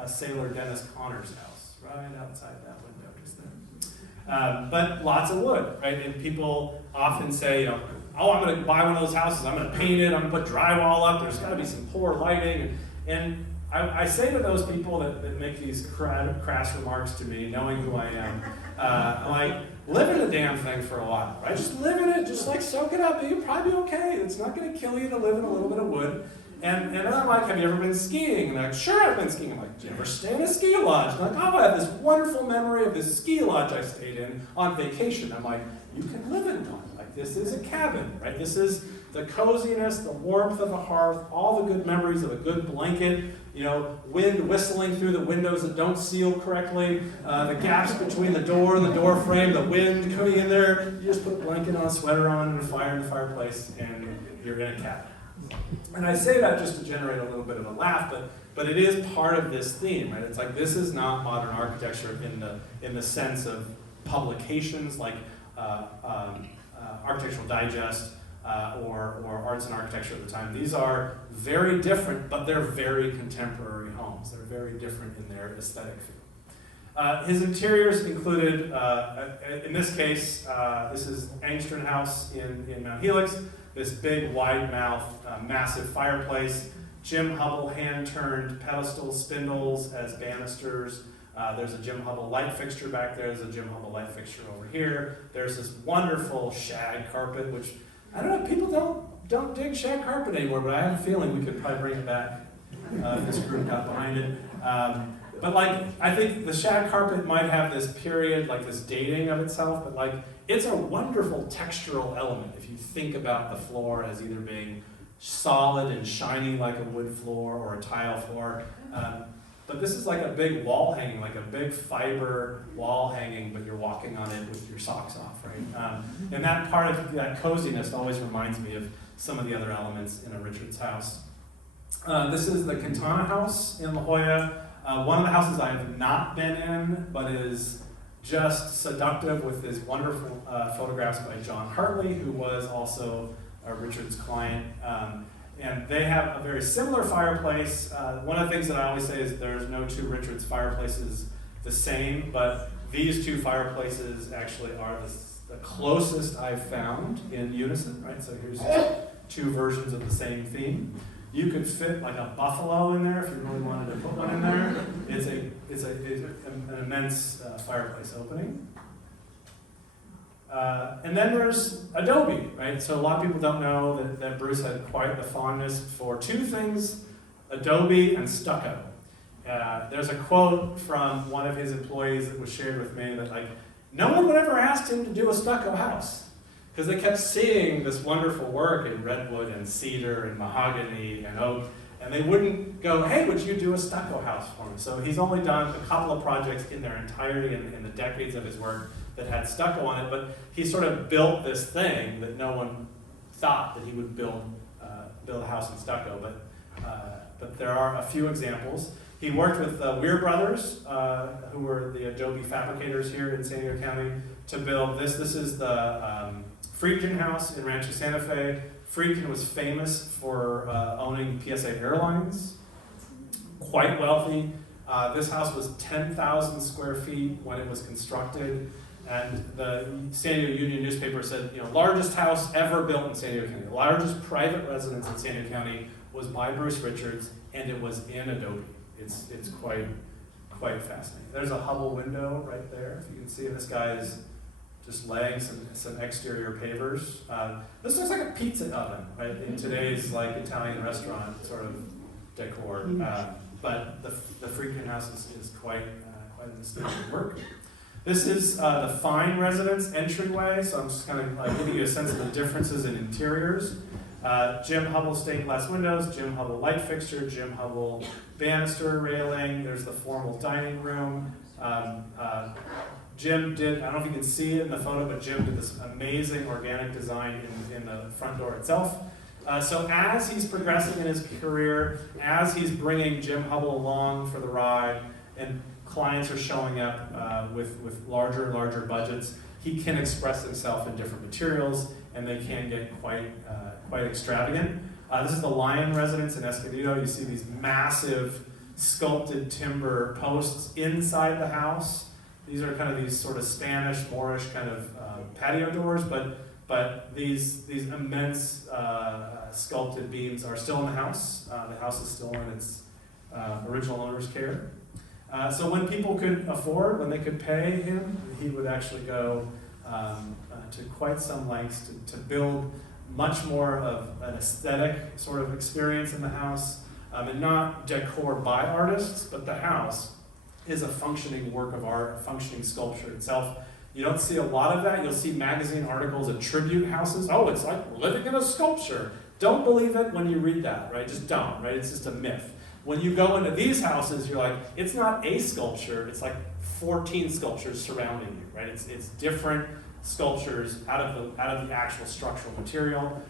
Sailor Dennis Connor's house, right outside that window just there. But lots of wood, right? And people often say, you know, oh, I'm going to buy one of those houses, I'm going to paint it, I'm going to put drywall up, there's got to be some poor lighting. And I say to those people that make these crass remarks to me, knowing who I am, I'm like, live in the damn thing for a while, right? Just live in it, just like soak it up, you'll probably be okay. It's not going to kill you to live in a little bit of wood. And then I'm like, have you ever been skiing? And they're like, sure, I've been skiing. I'm like, did you ever stay in a ski lodge? And they're like, oh, I have this wonderful memory of this ski lodge I stayed in on vacation. I'm like, you can live in one. Like, this is a cabin, right? This is the coziness, the warmth of a hearth, all the good memories of a good blanket, you know, wind whistling through the windows that don't seal correctly, the gaps between the door and the door frame, the wind coming in there. You just put a blanket on, a sweater on, and a fire in the fireplace, and you're in a cabin. And I say that just to generate a little bit of a laugh, but it is part of this theme, right? It's like, this is not modern architecture in the sense of publications like Architectural Digest or Arts and Architecture at the time. These are very different, but they're very contemporary homes. They're very different in their aesthetic feel. His interiors included, in this case, this is Angstrom House in Mount Helix, this big wide mouth, massive fireplace. Jim Hubble hand-turned pedestal spindles as banisters. There's a Jim Hubble light fixture back there. There's a Jim Hubble light fixture over here. There's this wonderful shag carpet, which, I don't know, people don't dig shag carpet anymore, but I have a feeling we could probably bring it back if this group got behind it. But like, I think the shag carpet might have this period, like this dating of itself, but like, it's a wonderful textural element if you think about the floor as either being solid and shiny like a wood floor or a tile floor. but this is like a big wall hanging, like a big fiber wall hanging, but you're walking on it with your socks off, right? And that part of that coziness always reminds me of some of the other elements in a Richards house. This is the Quintana House in La Jolla. One of the houses I have not been in, but is just seductive with his wonderful photographs by John Hartley, who was also a Richards client. And they have a very similar fireplace. One of the things that I always say is there's no two Richards fireplaces the same, but these two fireplaces actually are the closest I've found in unison, right? So here's two versions of the same theme. You could fit like a buffalo in there if you really wanted to put one in there. It's an immense fireplace opening. And then there's Adobe, right? So a lot of people don't know that Bruce had quite the fondness for two things, Adobe and stucco. There's a quote from one of his employees that was shared with me that like, no one would ever ask him to do a stucco house because they kept seeing this wonderful work in redwood and cedar and mahogany and oak, and they wouldn't go, hey, would you do a stucco house for me? So he's only done a couple of projects in their entirety in the decades of his work that had stucco on it, but he sort of built this thing that no one thought that he would build a house in stucco, but there are a few examples. He worked with Weir Brothers, who were the Adobe fabricators here in San Diego County, to build this. This is the Friedkin House in Rancho Santa Fe. Friedkin was famous for owning PSA Airlines, quite wealthy. This house was 10,000 square feet when it was constructed, and the San Diego Union newspaper said, largest house ever built in San Diego County. The largest private residence in San Diego County was by Bruce Richards, and it was in Adobe. It's quite fascinating. There's a Hubble window right there. If you can see, this guy is just laying some exterior pavers. This looks like a pizza oven, right? In today's like Italian restaurant sort of decor. But the Friedkin House is quite an astounding work. This is the Fine residence entryway, so I'm just kind of giving you a sense of the differences in interiors. Jim Hubble stained glass windows, Jim Hubble light fixture, Jim Hubble banister railing. There's the formal dining room. Jim did, I don't know if you can see it in the photo, but Jim did this amazing organic design in the front door itself. So as he's progressing in his career, as he's bringing Jim Hubble along for the ride, and clients are showing up with larger and larger budgets, he can express himself in different materials, and they can get quite extravagant. This is the Lion residence in Escondido. You see these massive sculpted timber posts inside the house. These are kind of these sort of Spanish, Moorish kind of patio doors, but these immense sculpted beams are still in the house. The house is still in its original owner's care. So when people could afford, when they could pay him, he would actually go to quite some lengths to build much more of an aesthetic sort of experience in the house, and not decor by artists, but the house is a functioning work of art, a functioning sculpture itself. You don't see a lot of that. You'll see magazine articles attribute houses. Oh, it's like living in a sculpture. Don't believe it when you read that, right? Just don't, right? It's just a myth. When you go into these houses, you're like, it's not a sculpture, it's like 14 sculptures surrounding you, right? It's different sculptures out of the actual structural material.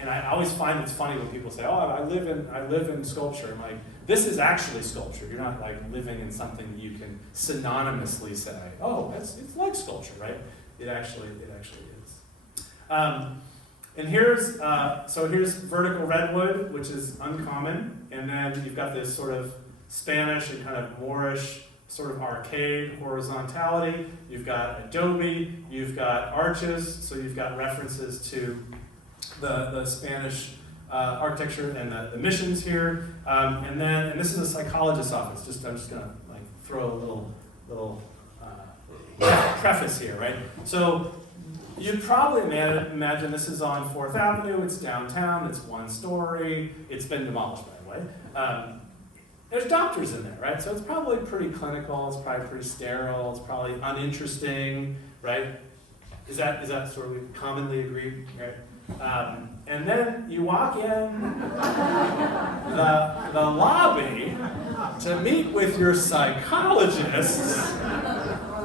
And I always find it's funny when people say, oh, I live in sculpture. I'm like, this is actually sculpture. You're not like living in something that you can synonymously say, oh, it's like sculpture, right? It actually is. And here's vertical redwood, which is uncommon. And then you've got this sort of Spanish and kind of Moorish sort of arcade horizontality. You've got adobe, you've got arches, so you've got references to the Spanish architecture and the missions here. And this is a psychologist's office. I'm just gonna like throw a little preface here, right? So you'd probably imagine this is on 4th Avenue, it's downtown, it's one story, it's been demolished by the way. There's doctors in there, right? So it's probably pretty clinical, it's probably pretty sterile, it's probably uninteresting, right? Is that sort of commonly agreed, right? And then you walk in the lobby to to meet with your psychologist.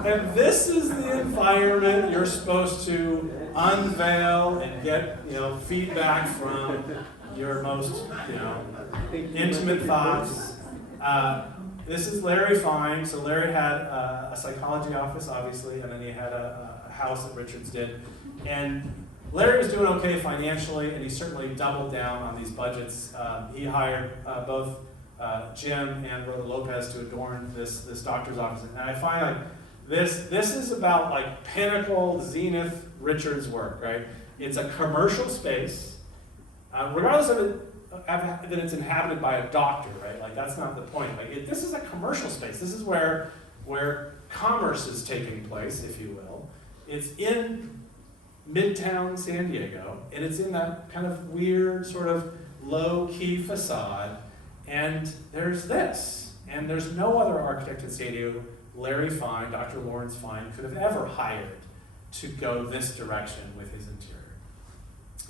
And this is the environment you're supposed to unveil and get, feedback from your most, intimate thoughts. This is Larry Fine. So Larry had a psychology office, obviously, and then he had a house that Richards did. And Larry was doing okay financially, and he certainly doubled down on these budgets. He hired both Jim and Rhoda Lopez to adorn this doctor's office. And I find like this is about like pinnacle zenith Richards work, right? It's a commercial space, regardless of it, that it's inhabited by a doctor, right? Like that's not the point. Like this is a commercial space. This is where commerce is taking place, if you will. It's in Midtown San Diego, and it's in that kind of weird sort of low-key facade. And there's this, and there's no other architect in San Diego Larry Fine, Dr. Lawrence Fine, could have ever hired to go this direction with his interior.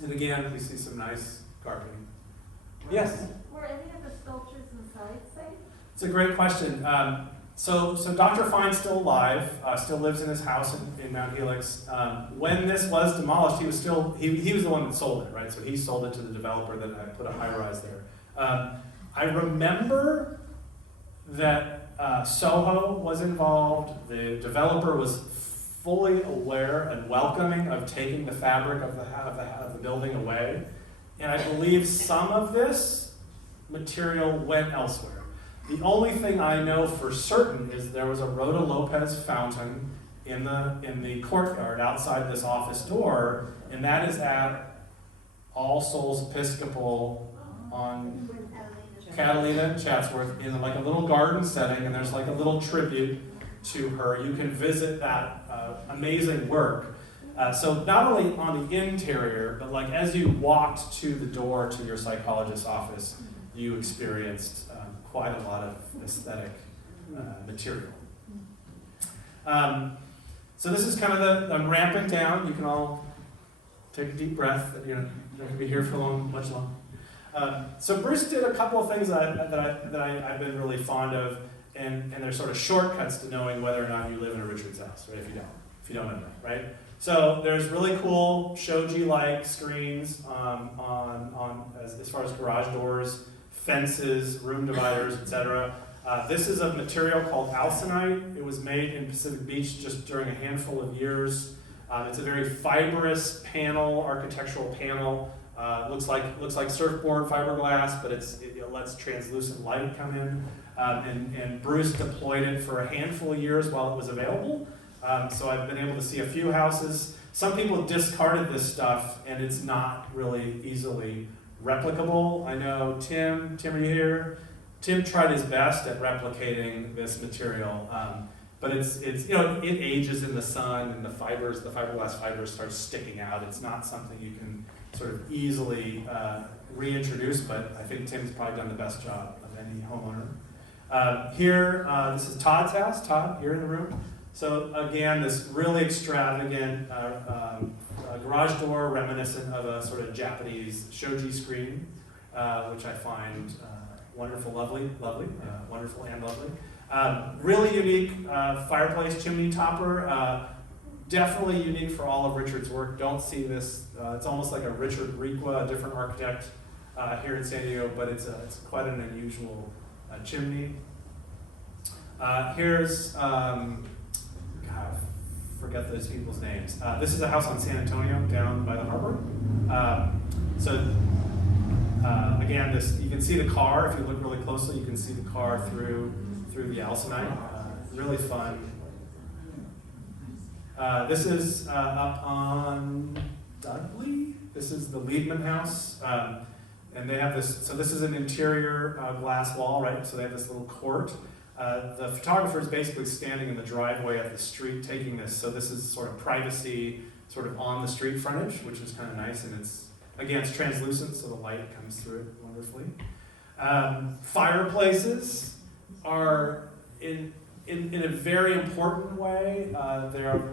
And again, we see some nice carpeting. Yes? Were any of the sculptures inside safe? It's a great question. So Dr. Fine's still alive, still lives in his house in Mount Helix. When this was demolished, he was the one that sold it, right? So he sold it to the developer that put a high-rise there. I remember that Soho was involved. The developer was fully aware and welcoming of taking the fabric of the building away. And I believe some of this material went elsewhere. The only thing I know for certain is there was a Rhoda Lopez fountain in the courtyard outside this office door, and that is at All Souls Episcopal on Catalina and Chatsworth in like a little garden setting, and there's like a little tribute to her. You can visit that amazing work. So not only on the interior, but like as you walked to the door to your psychologist's office, you experienced quite a lot of aesthetic material. So this is kind of I'm ramping down. You can all take a deep breath. You're not going to be here for much longer. So Bruce did a couple of things that I've been really fond of, and they're sort of shortcuts to knowing whether or not you live in a Richards house, right? If you don't know, right? So there's really cool shoji-like screens as far as garage doors, fences, room dividers, etc. This is a material called alcinite. It was made in Pacific Beach just during a handful of years. It's a very fibrous panel, architectural panel. Looks like surfboard fiberglass, but it lets translucent light come in. And Bruce deployed it for a handful of years while it was available. So I've been able to see a few houses. Some people discarded this stuff, and it's not really easily replicable. I know Tim, are you here? Tim tried his best at replicating this material, but it ages in the sun, and the fiberglass fibers start sticking out. It's not something you can sort of easily reintroduce, but I think Tim's probably done the best job of any homeowner. Here, this is Todd's house. Todd, you're in the room. So again, this really extravagant garage door reminiscent of a sort of Japanese shoji screen, which I find wonderful and lovely. Really unique fireplace chimney topper. Definitely unique for all of Richard's work. Don't see this. It's almost like a Richard Requa, a different architect here in San Diego, but it's quite an unusual chimney. Here's forget those people's names. This is a house on San Antonio down by the harbor. Again, you can see the car. If you look really closely, you can see the car through the alcinite. Really fun. This is up on Dudley. This is the Liebman House. And they have this, so this is an interior glass wall, right? So they have this little court. The photographer is basically standing in the driveway of the street taking this. So this is sort of privacy, sort of on the street frontage, which is kind of nice. And it's translucent, so the light comes through it wonderfully. Fireplaces are in a very important way.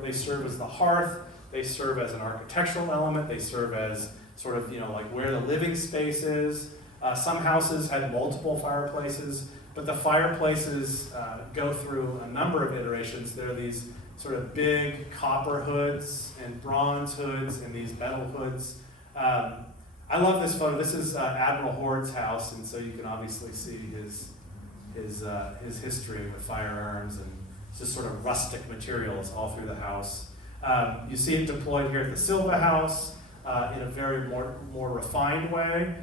They serve as the hearth. They serve as an architectural element. They serve as sort of, like where the living space is. Some houses had multiple fireplaces. but the fireplaces go through a number of iterations. There are these sort of big copper hoods and bronze hoods and these metal hoods. I love this photo. This is Admiral Hord's house, and so you can obviously see his history with firearms and just sort of rustic materials all through the house. You see it deployed here at the Silva House in a very more refined way.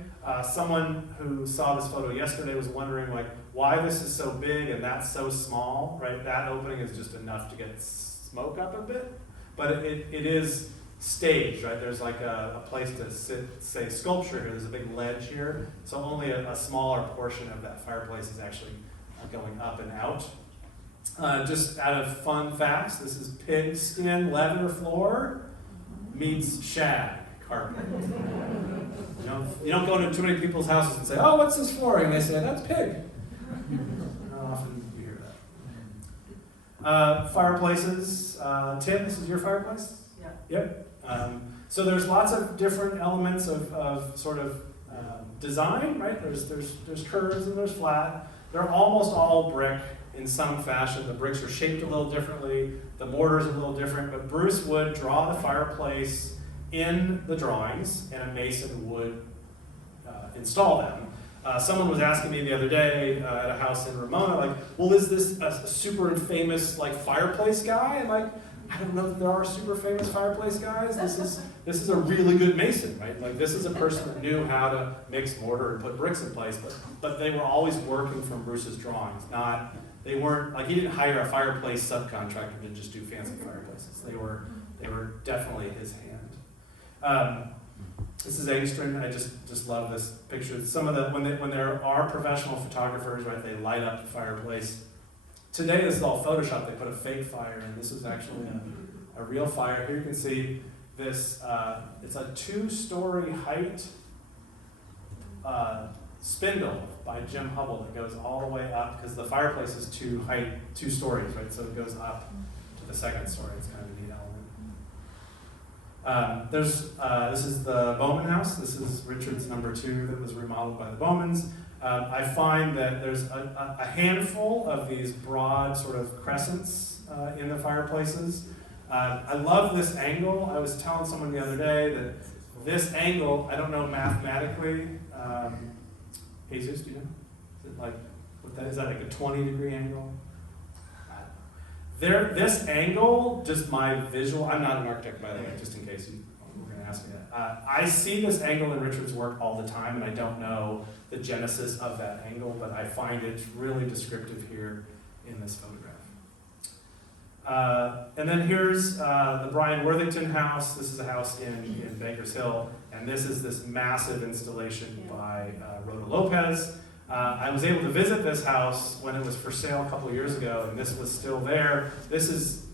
Someone who saw this photo yesterday was wondering like why this is so big and that's so small, right? That opening is just enough to get smoke up a bit, but it is staged, right? There's like a place to sit, say sculpture here. There's a big ledge here, so only a smaller portion of that fireplace is actually going up and out. Just out of fun facts, this is pig skin leather floor meets shag carpet. You don't go into too many people's houses and say, "Oh, what's this flooring?" And they say, "That's pig." How often do you hear that? Fireplaces. Tim, this is your fireplace? Yeah. Yep. So there's lots of different elements of sort of design, right? There's curves and there's flat. They're almost all brick in some fashion. The bricks are shaped a little differently. The mortar's a little different, but Bruce would draw the fireplace in the drawings, and a mason would install them. Someone was asking me the other day at a house in Ramona, like, well, is this a super famous like fireplace guy? And like, I don't know that there are super famous fireplace guys. This is a really good mason, right? Like this is a person that knew how to mix mortar and put bricks in place, but they were always working from Bruce's drawings. They weren't like he didn't hire a fireplace subcontractor to just do fancy fireplaces. They were definitely his hand. This is Engstrand. I just love this picture. Some of the when there are professional photographers, right? They light up the fireplace. Today this is all Photoshop. They put a fake fire in. This is actually a real fire. Here you can see this. It's a 2-story height spindle by Jim Hubble that goes all the way up because the fireplace is 2 stories, right? So it goes up to the 2nd story. It's kind of a neat element. This is the Bowman House. This is Richard's number 2 that was remodeled by the Bowmans. I find that there's a handful of these broad sort of crescents in the fireplaces. I love this angle. I was telling someone the other day that this angle, I don't know mathematically, Jesus, do you know? Is it like, is that like a 20-degree angle? This angle, just my visual, I'm not an architect by the way, just in case you were going to ask me that. I see this angle in Richard's work all the time, and I don't know the genesis of that angle, but I find it really descriptive here in this photograph. And then here's the Brian Worthington house. This is a house in Bankers Hill, and this is this massive installation by Rhoda Lopez. I was able to visit this house when it was for sale a couple of years ago, and this was still there. This is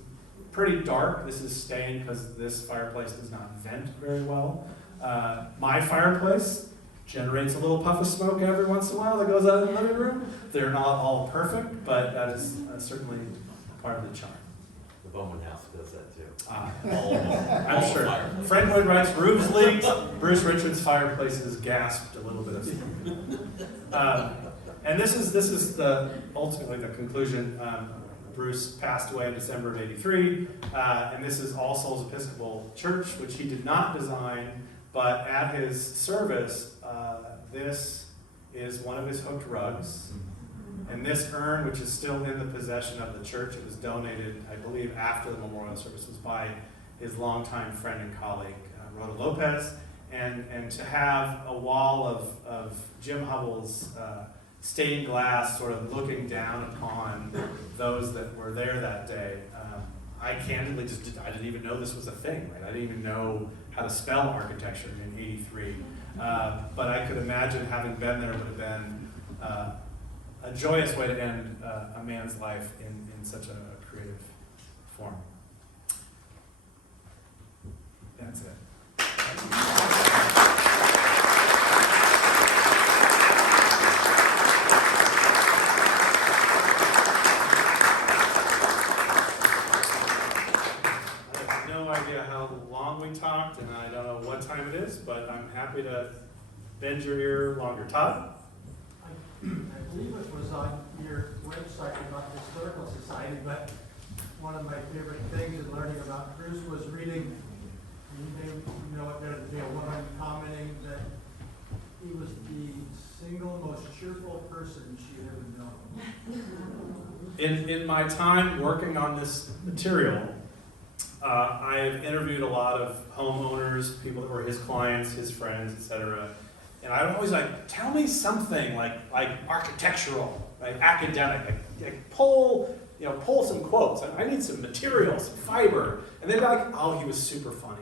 pretty dark. This is stained because this fireplace does not vent very well. My fireplace generates a little puff of smoke every once in a while that goes out in the living room. They're not all perfect, but that is certainly part of the charm. The Bowman House does that too. I'm sure. Frank Lloyd Wright's roofs leaked. Bruce Richards' fireplaces gasped a little bit of steam. And this is ultimately the conclusion. Bruce passed away in December of '83, and this is All Souls Episcopal Church, which he did not design, but at his service, this is one of his hooked rugs. And this urn, which is still in the possession of the church, it was donated, I believe, after the memorial service, was by his longtime friend and colleague, Rhoda Lopez. And to have a wall of Jim Hubble's stained glass sort of looking down upon those that were there that day, I candidly I didn't even know this was a thing, right? I didn't even know how to spell architecture in '83. But I could imagine having been there would have been a joyous way to end a man's life in such a creative form. That's it. I have no idea how long we talked, and I don't know what time it is, but I'm happy to bend your ear longer. Todd? I believe it was on your website about the Historical Society, but one of my favorite things in learning about Bruce was reading, you may know it better than me, a woman commenting that he was the single most cheerful person she had ever known. In my time working on this material, I've interviewed a lot of homeowners, people that were his clients, his friends, etc. And I would always like, tell me something like architectural, like academic, like pull some quotes. I need some material, some fiber. And they'd be like, oh, he was super funny.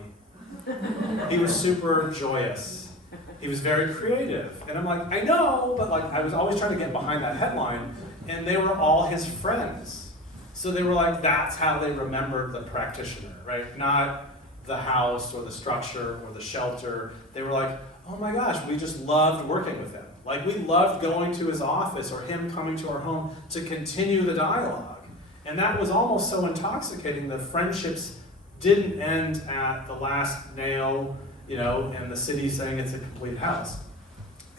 He was super joyous. He was very creative. And I'm like, I know, but like I was always trying to get behind that headline. And they were all his friends. So they were like, that's how they remembered the practitioner, right? Not the house or the structure or the shelter. They were like, oh my gosh, we just loved working with him. Like we loved going to his office or him coming to our home to continue the dialogue. And that was almost so intoxicating that friendships didn't end at the last nail, and the city saying it's a complete house.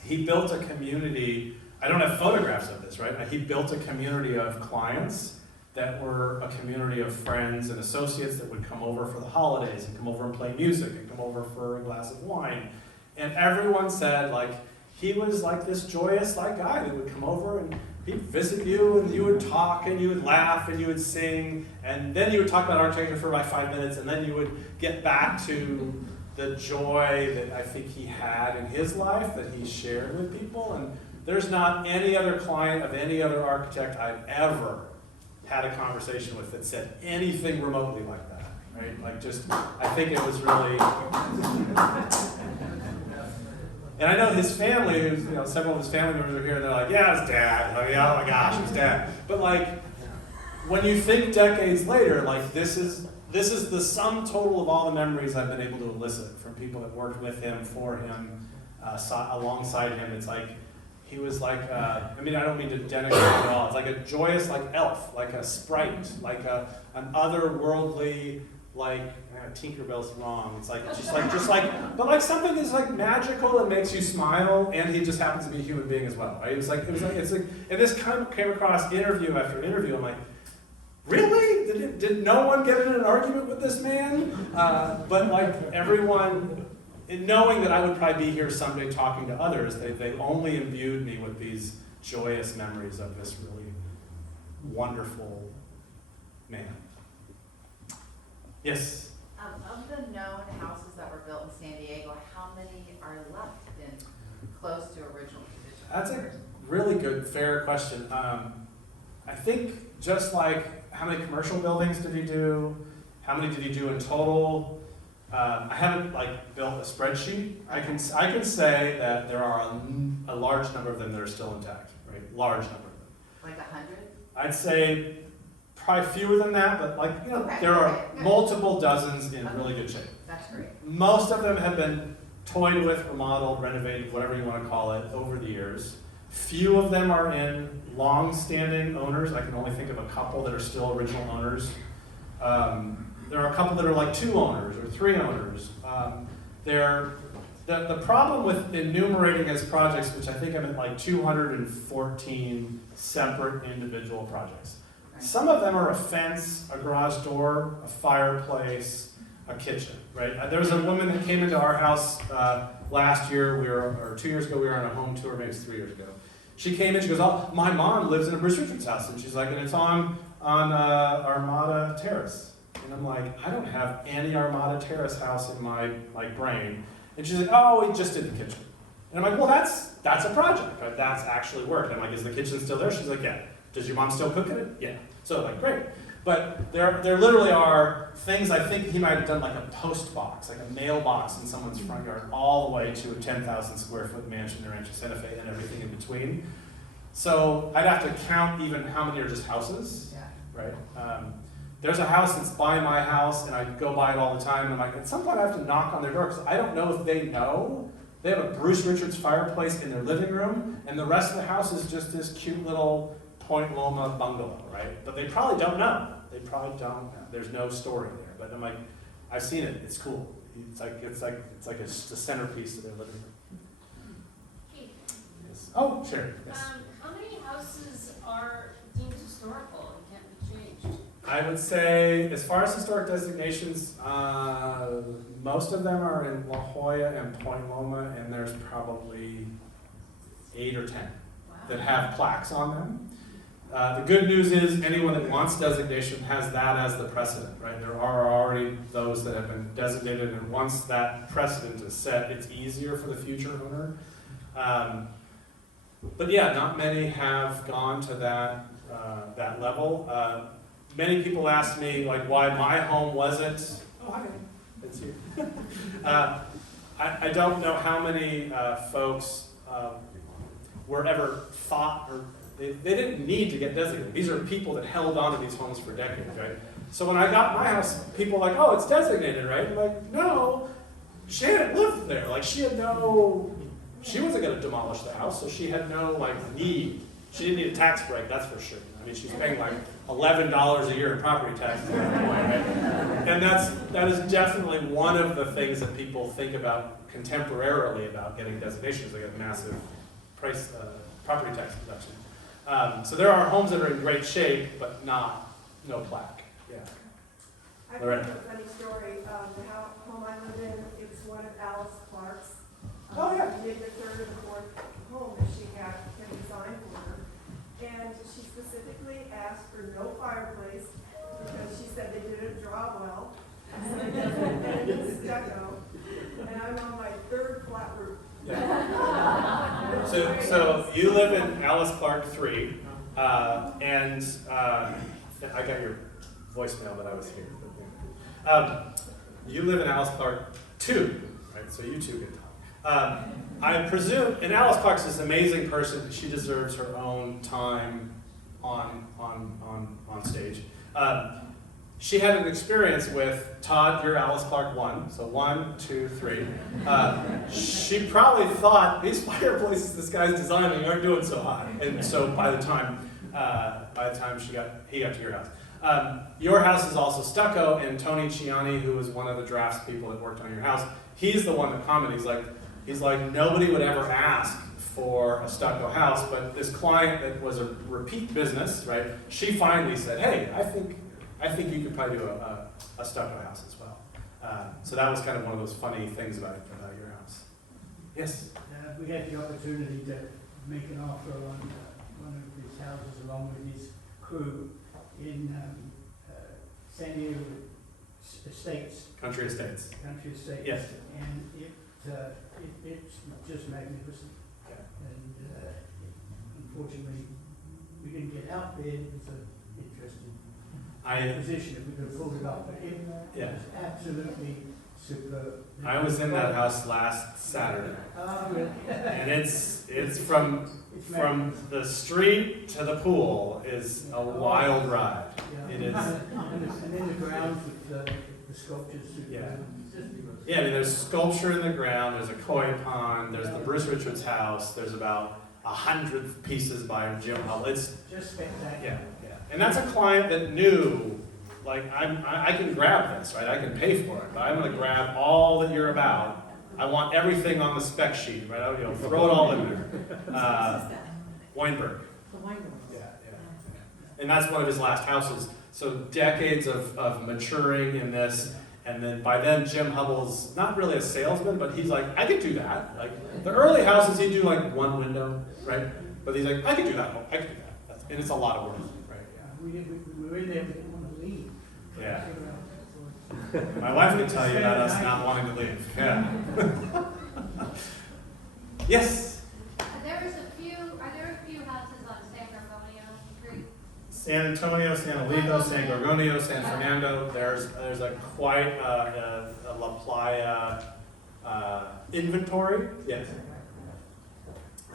He built a community. I don't have photographs of this, right? He built a community of clients that were a community of friends and associates that would come over for the holidays and come over and play music and come over for a glass of wine. And everyone said, like, he was like this joyous like guy that would come over and he'd visit you and you would talk and you would laugh and you would sing and then you would talk about architecture for about 5 minutes and then you would get back to the joy that I think he had in his life that he shared with people. And there's not any other client of any other architect I've ever had a conversation with that said anything remotely like that, right? Like just, I think it was really, and I know his family, several of his family members are here and they're like, yeah, his dad, oh yeah, oh my gosh, his dad. But like, when you think decades later, like this is the sum total of all the memories I've been able to elicit from people that worked with him, for him, alongside him. It's like, he was like, I don't mean to denigrate him at all. It's like a joyous, like elf, like a sprite, like an otherworldly, like Tinkerbell's wrong. It's like but like something that's like magical and makes you smile, and he just happens to be a human being as well, right? It's like, and this kind of came across interview after interview. I'm like, really? Did no one get in an argument with this man? But like everyone. And knowing that I would probably be here someday talking to others, they only imbued me with these joyous memories of this really wonderful man. Yes? Of the known houses that were built in San Diego, how many are left in close to original condition? That's a really good, fair question. I think just like how many commercial buildings did he do? How many did he do in total? I haven't built a spreadsheet. I can say that there are a large number of them that are still intact, right? Large number of them. Like 100? I'd say probably fewer than that, but Okay, there are okay, good. multiple dozens in really good shape. That's great. Most of them have been toyed with, remodeled, renovated, whatever you want to call it, over the years. Few of them are in long-standing owners. I can only think of a couple that are still original owners. There are a couple that are like 2 owners or 3 owners. The problem with enumerating as projects, which I think I'm at 214 separate individual projects. Some of them are a fence, a garage door, a fireplace, a kitchen, right? There was a woman that came into our house last year, or 2 years ago, we were on a home tour, maybe 3 years ago. She came in, she goes, oh, my mom lives in a Bruce Richards house, and she's like, and it's on Armada Terrace. And I'm like, I don't have any Armada Terrace house in my brain. And she's like, oh, we just did the kitchen. And I'm like, well, that's a project, right? That's actually work. I'm like, is the kitchen still there? She's like, yeah. Does your mom still cook in it? Yeah. So great. But there literally are things, I think he might have done like a post box, like a mailbox in someone's front yard, all the way to a 10,000 square foot mansion in Rancho Santa Fe and everything in between. So I'd have to count even how many are just houses, right? There's a house that's by my house, and I go by it all the time, and I'm like, at some point I have to knock on their door, because I don't know if they know. They have a Bruce Richards fireplace in their living room, and the rest of the house is just this cute little Point Loma bungalow, right? But they probably don't know. They probably don't know. There's no story there. But I'm like, I've seen it. It's cool. It's like a centerpiece of their living room. Keith, Yes. Oh, sure. Yes. how many houses houses are deemed historical and can't be changed? I would say, as far as historic designations, most of them are in La Jolla and Point Loma, and there's probably 8 or 10 that have plaques on them. The good news is anyone that wants designation has that as the precedent, right? There are already those that have been designated, and once that precedent is set, it's easier for the future owner. But yeah, not many have gone to that level. Many people ask me like why my home wasn't. Oh, hi. It's you. I don't know how many folks were ever thought or they didn't need to get designated. These are people that held on to these homes for decades, right? So when I got my house, people were like, oh, it's designated, right? I'm like, no, Shannon lived there. Like she wasn't going to demolish the house, so she had no like need. She didn't need a tax break, that's for sure. I mean, she's paying like $11 a year in property taxes at that point, right? And that is definitely one of the things that people think about contemporarily about getting designations. They get massive property tax deduction. So there are homes that are in great shape, but no plaque. Yeah. I Loretta. have a funny story. The home I live in, it was one of Alice Clark's. Oh, yeah. Maybe the third or the fourth home that she had designed for her. And she specifically asked for no fireplace because she said they didn't draw well. So they and it's stucco. And I'm on my third flat roof. Yeah. So you live in Alice Clark 3, and I got your voicemail that I was here. You live in Alice Clark 2, right? So you two can talk. I presume, and Alice Clark's this amazing person. She deserves her own time on stage. She had an experience with Todd, you're Alice Clark 1, so 1, 2, 3. She probably thought these fireplaces this guy's designing aren't doing so hot, and so by the time he got to your house is also stucco, and Tony Ciani, who was one of the drafts people that worked on your house, he's the one that commented. He's like nobody would ever ask for a stucco house, but this client that was a repeat business, right? She finally said, "Hey, I think you could probably do a stucco house as well." So that was kind of one of those funny things about your house. Yes? We had the opportunity to make an offer on one of his houses along with his crew in San Diego Estates. Country Estates. Country Estates. Yes. And it's just magnificent. Okay. And unfortunately, we didn't get outbid. It was an interesting position if we could have pulled it off. But it was absolutely superb. I was in that house last Saturday, Really? and it's from the street to the pool is a wild ride. Yeah. It is. And in the grounds with the sculptures. Yeah. Yeah, I mean, there's sculpture in the ground, there's a koi pond, there's the Bruce Richards house, there's about 100 pieces by Jim Hull. It's Just spectacular. yeah. And that's a client that knew, like, I can grab this, right? I can pay for it, but I'm going to grab all that you're about. I want everything on the spec sheet, right? I'll throw it all in there. Weinberg. The Weinberg. Yeah. And that's one of his last houses. So decades of maturing in this. And then by then, Jim Hubbell's not really a salesman, but he's like, I could do that. Like the early houses, he'd do like one window, right? But he's like, I could do that. I could do that. And it's a lot of work, right? We were in there, we didn't want to leave. Yeah. My wife can tell you about us not wanting to leave. Yeah. Yes. Are there a few houses on San Gorgonio Street? San Antonio, San Elijo, San Gorgonio, San Fernando. There's quite a La Playa inventory. Yes.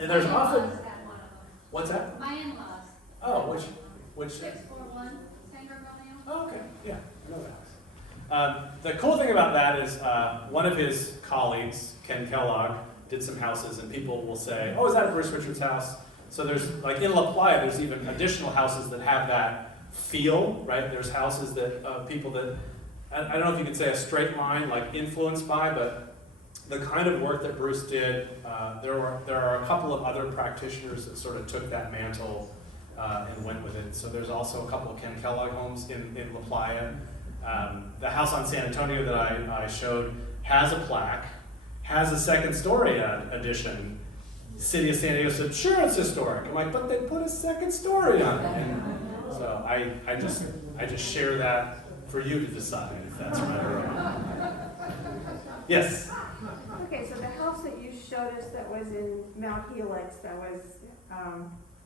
And there's My often. in-laws had one of them. What's that? My in-laws. Oh, which? 641 San Gorgonio. Oh, okay. Yeah, I know that house. The cool thing about that is one of his colleagues, Ken Kellogg, did some houses, and people will say, "Oh, is that a Bruce Richards house?" So there's, like in La Playa, there's even additional houses that have that feel, right? There's houses that people that, I don't know if you could say a straight line, like influenced by, but the kind of work that Bruce did, there are a couple of other practitioners that sort of took that mantle and went with it. So there's also a couple of Ken Kellogg homes in La Playa. The house on San Antonio that I showed has a plaque, has a second story addition. City of San Diego said, sure, it's historic. I'm like, but they put a second story on it. And so I just share that for you to decide if that's right or wrong. Yes? Okay, so the house that you showed us that was in Mount Helix, that was,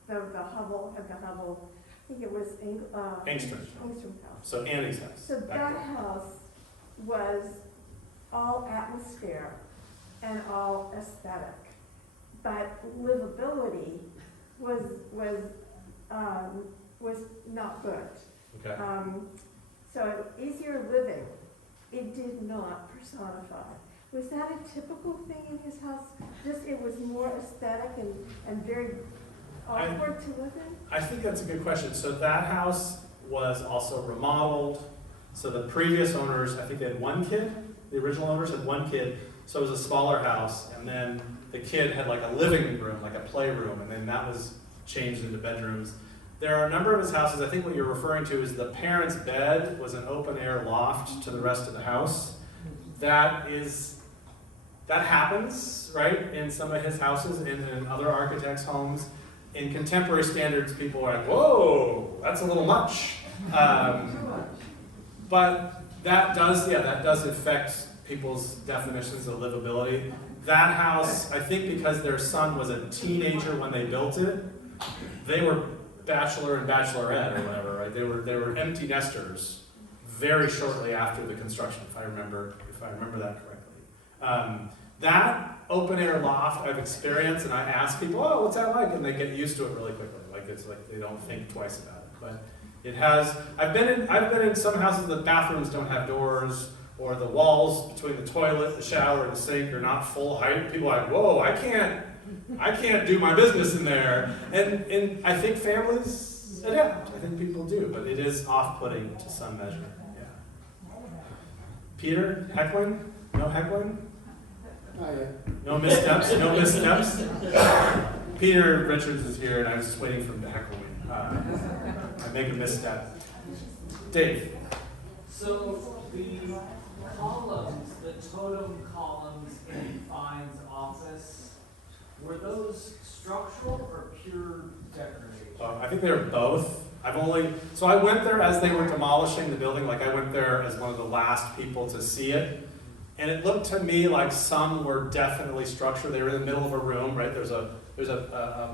the Hubble, I think it was, Engstrom. Engstrom House. So Annie's house. So back that there. house was all atmosphere and all aesthetic, but livability was not good. Okay. So easier living, it did not personify. Was that a typical thing in his house? Just it was more aesthetic and very awkward to live in? I think that's a good question. So that house was also remodeled. So the previous owners, I think they had one kid. The original owners had one kid. So it was a smaller house. And then the kid had like a living room, like a playroom. And then that was changed into bedrooms. There are a number of his houses. I think what you're referring to is the parents' bed was an open air loft to the rest of the house. That happens, right, in some of his houses, in other architects' homes. In contemporary standards, people are like, whoa, that's a little much. But that does affect people's definitions of livability. That house, I think because their son was a teenager when they built it, they were bachelor and bachelorette or whatever, right? They were empty nesters very shortly after the construction, if I remember that correctly. That open air loft I've experienced, and I ask people, oh, what's that like? And they get used to it really quickly. Like it's like they don't think twice about it. But it has. I've been in some houses that bathrooms don't have doors, or the walls between the toilet, the shower, and the sink are not full height. People are like, whoa, I can't do my business in there. And I think families adapt. I think people do, but it is off-putting to some measure. Yeah. Peter, heckling? No heckling? No missteps? No missteps? Peter Richards is here, and I was just waiting for him to heckle me. I make a misstep. Dave. So the columns, the totem columns in Fine's office, were those structural or pure decoration? I think they were both. So I went there as they were demolishing the building, like I went there as one of the last people to see it. And it looked to me like some were definitely structured. They were in the middle of a room, right? There's a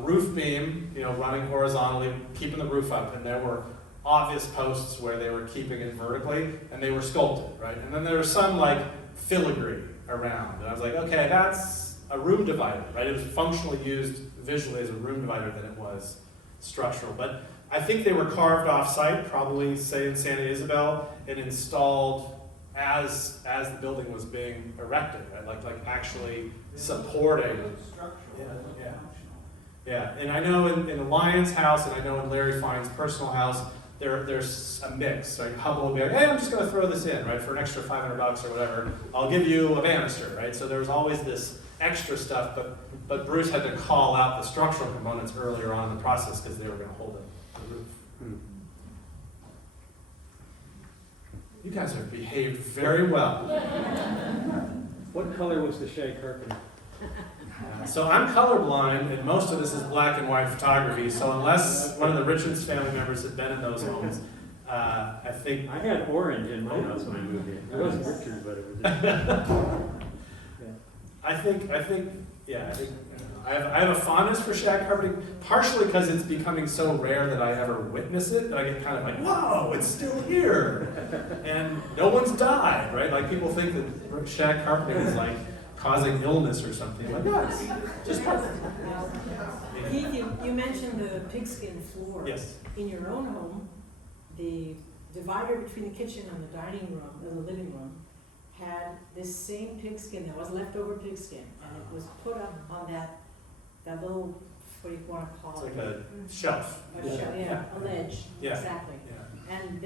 roof beam, running horizontally, keeping the roof up, and there were obvious posts where they were keeping it vertically, and they were sculpted, right? And then there was some like filigree around, and I was like, okay, that's a room divider, right? It was functionally used visually as a room divider than it was structural. But I think they were carved off-site, probably say in Santa Isabel, and installed as the building was being erected, right? Like actually supporting. Yeah. And I know in the Lyons house, and I know in Larry Fine's personal house, there's a mix. Like Hubble will be like, hey, I'm just going to throw this in, right, for an extra $500 or whatever. I'll give you a banister, right? So there's always this extra stuff, but Bruce had to call out the structural components earlier on in the process because they were going to hold the roof. You guys have behaved very well. What color was the shag carpet? So I'm colorblind, and most of this is black and white photography. So unless one of the Richards family members had been in those homes, I think I had orange in my house when I moved in. It wasn't Richard, but it was. I think I have a fondness for shag carpeting, partially because it's becoming so rare that I ever witness it, that I get kind of like, whoa, it's still here. And no one's died, right? Like people think that shag carpeting is like causing illness or something. Like, no, it's just carpet. Keith, you mentioned the pigskin floor. Yes. In your own home, the divider between the kitchen and the dining room, or the living room, had this same pigskin that was leftover pigskin, and it was put up on that little, what do you want to call It's it? like a shelf. A ledge, Yeah. exactly. Yeah. And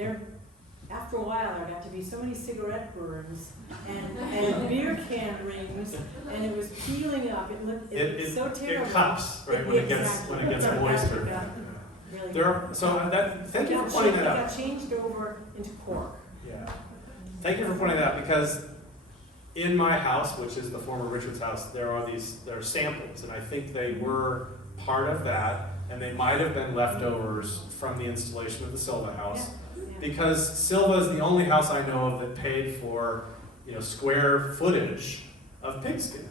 after a while, there got to be so many cigarette burns and beer can rings, and it was peeling up. It was so terrible. It cups, right, when it gets moister. Yeah, really. Thank you for pointing that out. It got changed over into cork. Yeah. Thank you for pointing that out, because in my house, which is the former Richards house, there are samples, and I think they were part of that, and they might have been leftovers from the installation of the Silva house. Yeah. Because Silva is the only house I know of that paid for, square footage of pigskin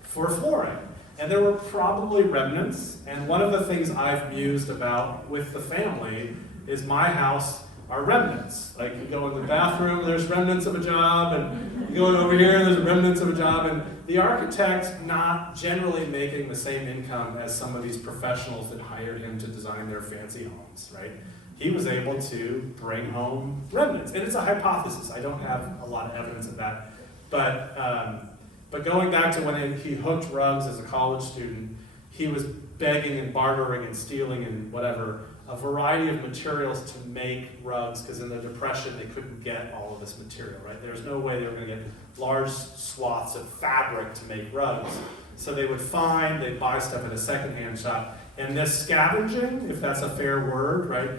for flooring. And there were probably remnants, and one of the things I've mused about with the family is my house are remnants. Like, you go in the bathroom, there's remnants of a job, and you go over here, there's remnants of a job, and the architect not generally making the same income as some of these professionals that hired him to design their fancy homes, right? He was able to bring home remnants. And it's a hypothesis. I don't have a lot of evidence of that. But going back to when he hooked rugs as a college student, he was begging and bartering and stealing and whatever, a variety of materials to make rugs, because in the Depression they couldn't get all of this material, right? There's no way they were going to get large swaths of fabric to make rugs. So they'd buy stuff at a secondhand shop. And this scavenging, if that's a fair word, right,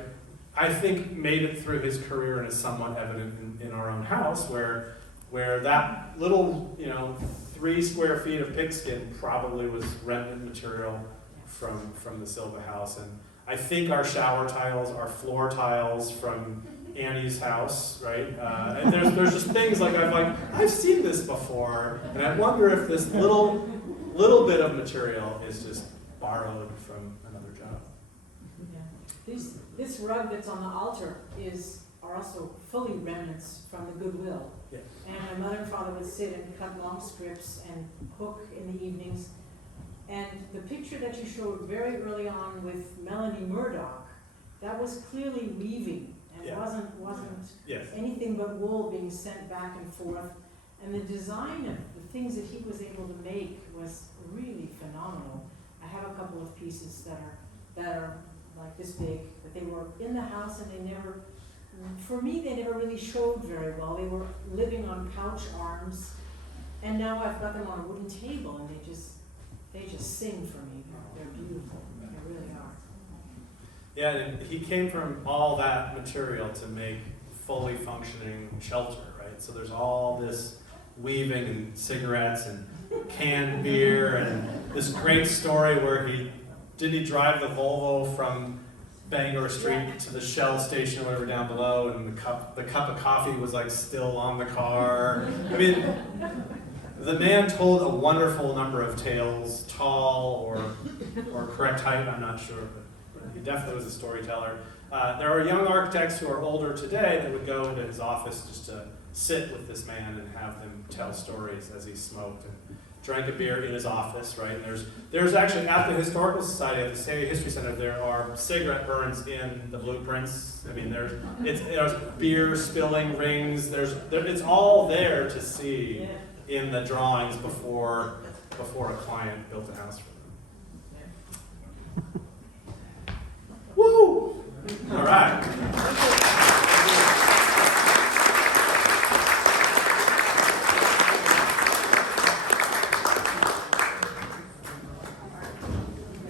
I think made it through his career and is somewhat evident in our own house, where that little, 3 square feet of pigskin probably was remnant material from the Silva house. And I think our shower tiles are floor tiles from Annie's house, right? And there's just things like I've seen this before, and I wonder if this little bit of material is just borrowed from another job. Yeah. This rug that's on the altar are also fully remnants from the Goodwill. Yeah. And my mother and father would sit and cut long strips and hook in the evenings. And the picture that you showed very early on with Melanie Murdoch, that was clearly weaving, and Yeah. wasn't Yes. anything but wool being sent back and forth. And the design of the things that he was able to make was really phenomenal. I have a couple of pieces that are like this big, but they were in the house, and they never really showed very well. They were living on couch arms, and now I've got them on a wooden table, and they just sing for me. They're beautiful. They really are. Yeah, and he came from all that material to make fully functioning shelter, right? So there's all this weaving and cigarettes and canned beer, and this great story where he drive the Volvo from Bangor Street to the Shell station or whatever down below, and the cup of coffee was still on the car. I mean, the man told a wonderful number of tales, tall or correct height, I'm not sure, but he definitely was a storyteller. There are young architects who are older today that would go into his office just to sit with this man and have them tell stories as he smoked and drank a beer in his office, right? And there's actually, at the Historical Society, at the State History Center, there are cigarette burns in the blueprints. I mean, there's beer spilling rings. It's all there to see in the drawings before a client built a house for them. Woo! All right.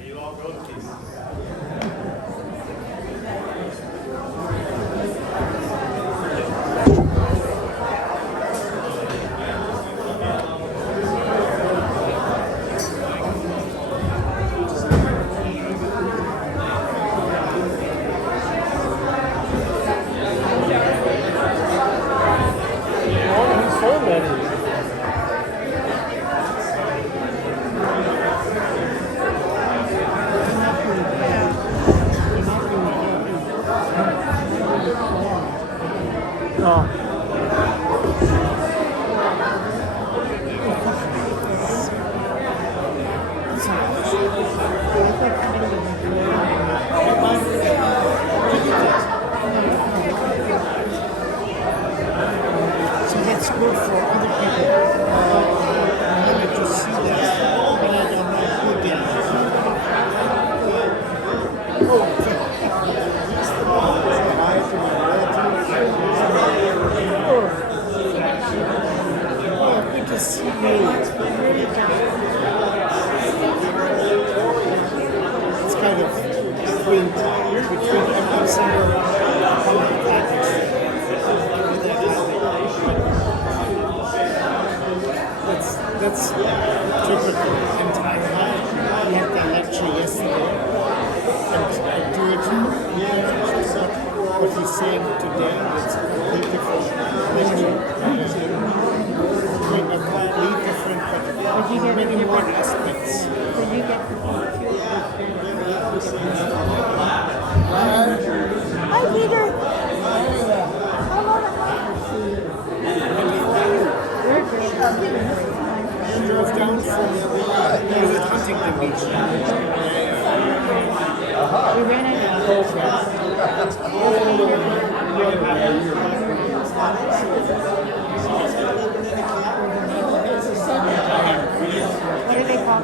You all wrote these. kind of between FM Center and public attic. That's typical. And I had the lecture yesterday, and I do it. What he's saying today is completely different. Completely different, but many more aspects. Hi, Peter. I drove down from Huntington Beach. We ran What do they call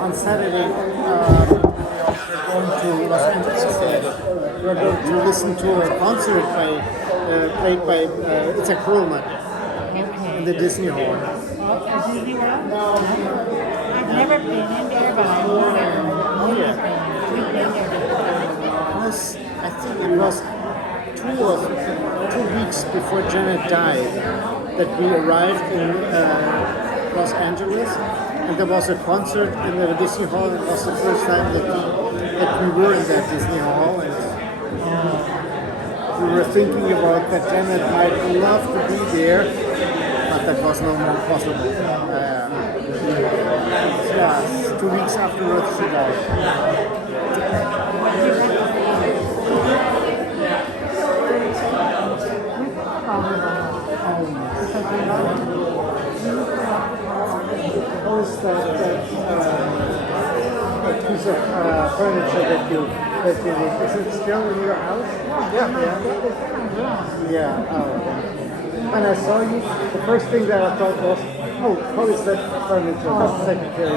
on Saturday, we're going to Los Angeles. We're going to listen to a concert played by Itzhak Perlman in the Disney Hall. Disney World? I've never been in there, but I know there. Oh yeah. We've been there. I think it was 2 weeks before Janet died that we arrived in Los Angeles, and there was a concert in the Disney Hall. It was the first time that we were in that Disney Hall, and we were thinking about that Janet might love to be there, but that was no more possible. Yeah, 2 weeks afterwards she died. That piece of furniture that you is it still in your house? Yeah. Oh. And I saw you. The first thing that I thought was, oh, how is that furniture? That's secretary.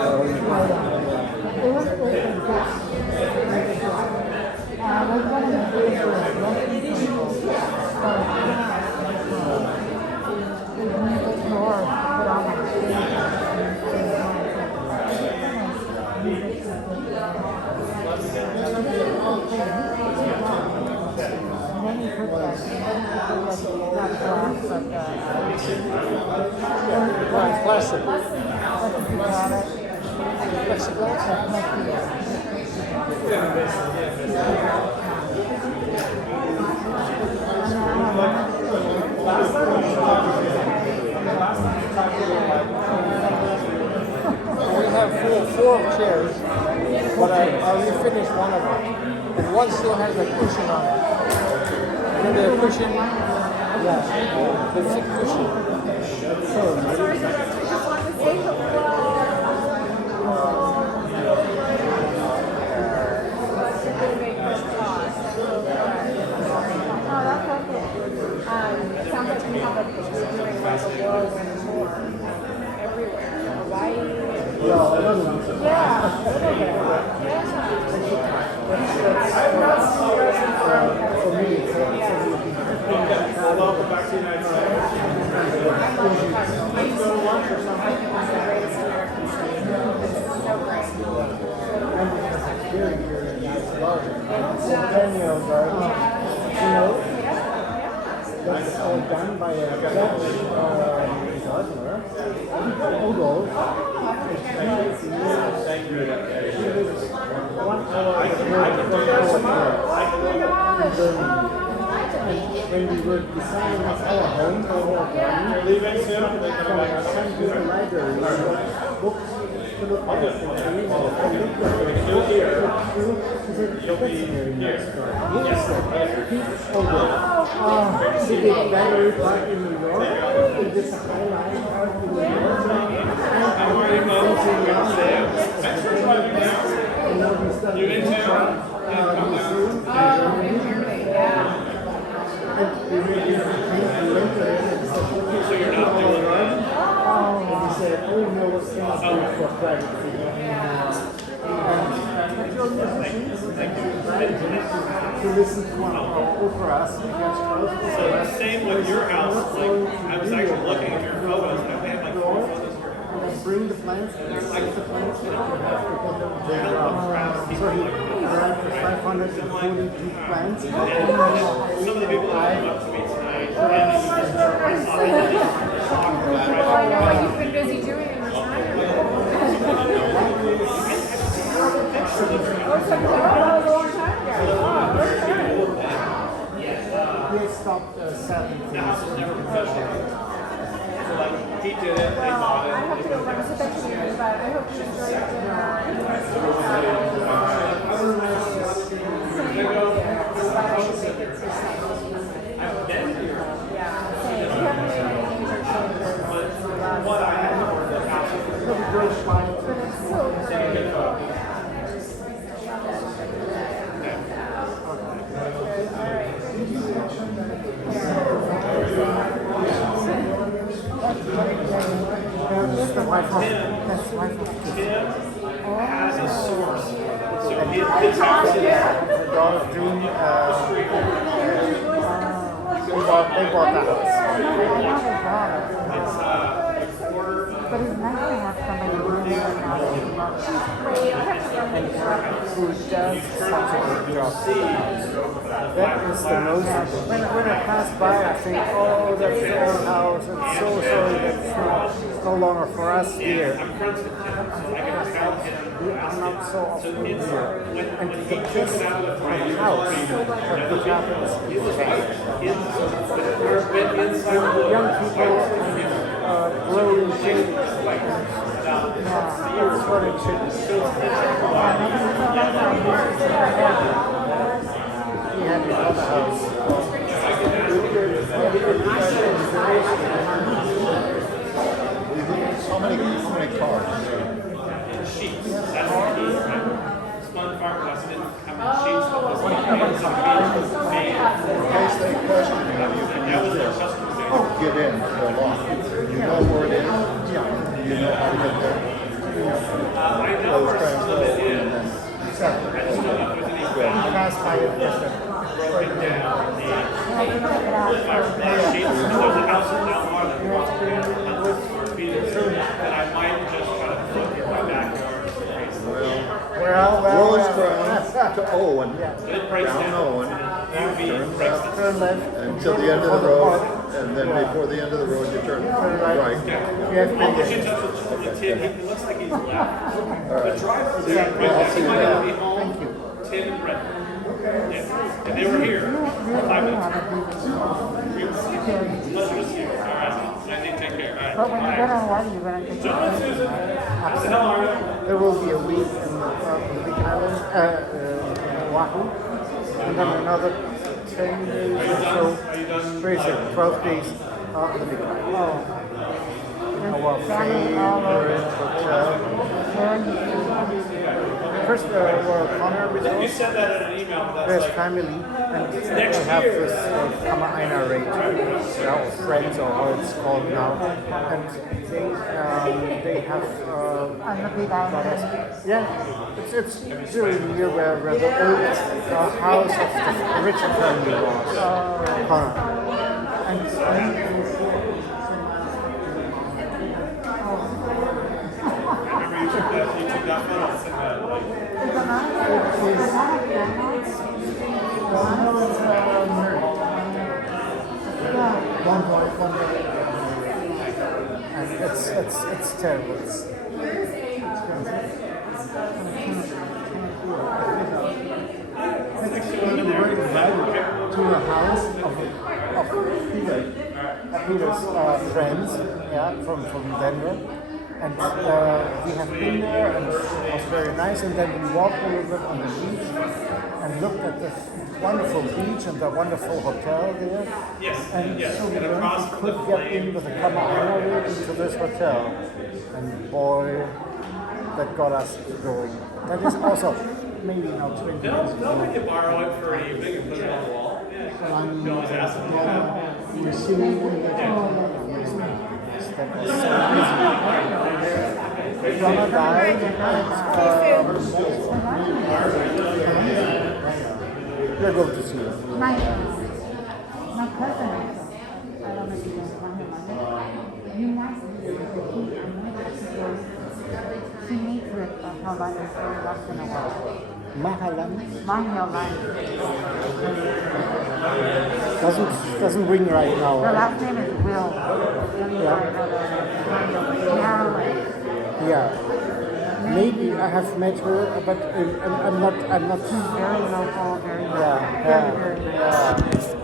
Plastic. We have four chairs, but I only finished one of them, and one still has a cushion on it. And the cushion, yeah, the thick cushion. That's so nice. It sounds like we have a doing like a whirlwind tour everywhere. Hawaii. Yeah, a little bit. For me, welcome back to the United States. I used to go to lunch or something. It was the greatest American city. It's so great. Very, very large. Centennial Garden. You know, that's all done by a Dutch gardener. Odo. Thank you. 1 hour when we were designing our home, our garden, from our son to the library, books to look at it. You'll be here. You'll be here. He did Battery Park in New York. He did the Highline Park in New York. Thanks for driving down. And now he's done You in town? museum. And we went there and he said, So you're not doing that? and he said, oh no, what's going for privacy. To listen to one of our operas. So same with your house, like, I was actually looking at your photos, and I had like 4 photos here. Bring the plants, like the plants that you have to put them there. So he arrived for 542 plants. Some of the people that came up to me tonight, You've been busy doing it in He had stopped selling things. he did it, they bought it. I have to go run a sit back to you, but I hope you enjoy I've been here. What I had to work the house. But it's so great. That's the wife of. That's the wife of. Tim has a source. So his house is The daughter's doing. They bought the house. it's a quarter of But it's nice to have somebody really Who does such a good job. That is the most. When I pass by, I think, oh, that's the old house. I'm so sorry that's no longer for us here. I'm friends with Tim, so I can tell him. We are not so often here. And When the he best took it out of the house that could happen is that. There's been inside the Young people growing shady. That's what it should be. He had the other house. How many cars? sheets. That's the key, right? Spun fiberglass didn't have any sheets, but this one had some made. In case they question you, That was their customization. get in the lock. You know where it is. You know how to get there. I know where some of it is. I just don't know if there's any Pass by it yesterday. broken down. The fiberglass sheets, there's a house in Delmar that wants to be 100 square feet of room that I might just try to put in my backyard. Rose Ground to Owen. It breaks Down down. Owen. UV breaks down. Turn left. Until the end of the road, and then before the end of the road, you turn right. You have I'll to get you in touch with Tim. He looks like he's left. The drivers Yeah, there, I'll see he you might there. not be home. Tim and Brett. Yeah. And they were here 5 minutes ago. Pleasure to see you. All right. Sandy, take care. All right. But when you go Bye. to Hawaii, you're gonna get Gentlemen, Susan. How the hell are you? There will be a week in the Big Island, Oahu, and then another 10 days or so. Are you done? Wait a second, 12 days on the Big Island. Our favorite hotel. First, Connor You Resort. said that in an email, but There's that's like, family, and they have this Kama'aina rate, or friends, or how it's called now, and they have on the Big Island. yeah, it's really near where the old house of the Richard family was, Connor. remember you took that photo and said that, like, One boy. And it's terrible. To the house of Peter's friends, yeah, from Denver, And we have been there, and it was very nice. And then we walked a little bit on the beach and looked at the wonderful beach and the wonderful hotel there. Yes, And yes, so we and learned across we from could the get flame. in with a Kamahana route into this hotel. And boy, that got us going. That is also maybe now 20 years They'll ago. make you borrow it for an evening and put it on the wall. Yeah, you can always ask them to do that. We're sitting in the that was so easy. Donna died. We're going to see her. My cousin, I don't know if you guys know him, you like she meets with Hawaiian very once in a while. Mahalani Mahalani. doesn't ring right Her now. last name is Will. Marilyn. Yeah. Maybe I have met her, but I'm not. She's very local, very Yeah, very, very nice. yeah.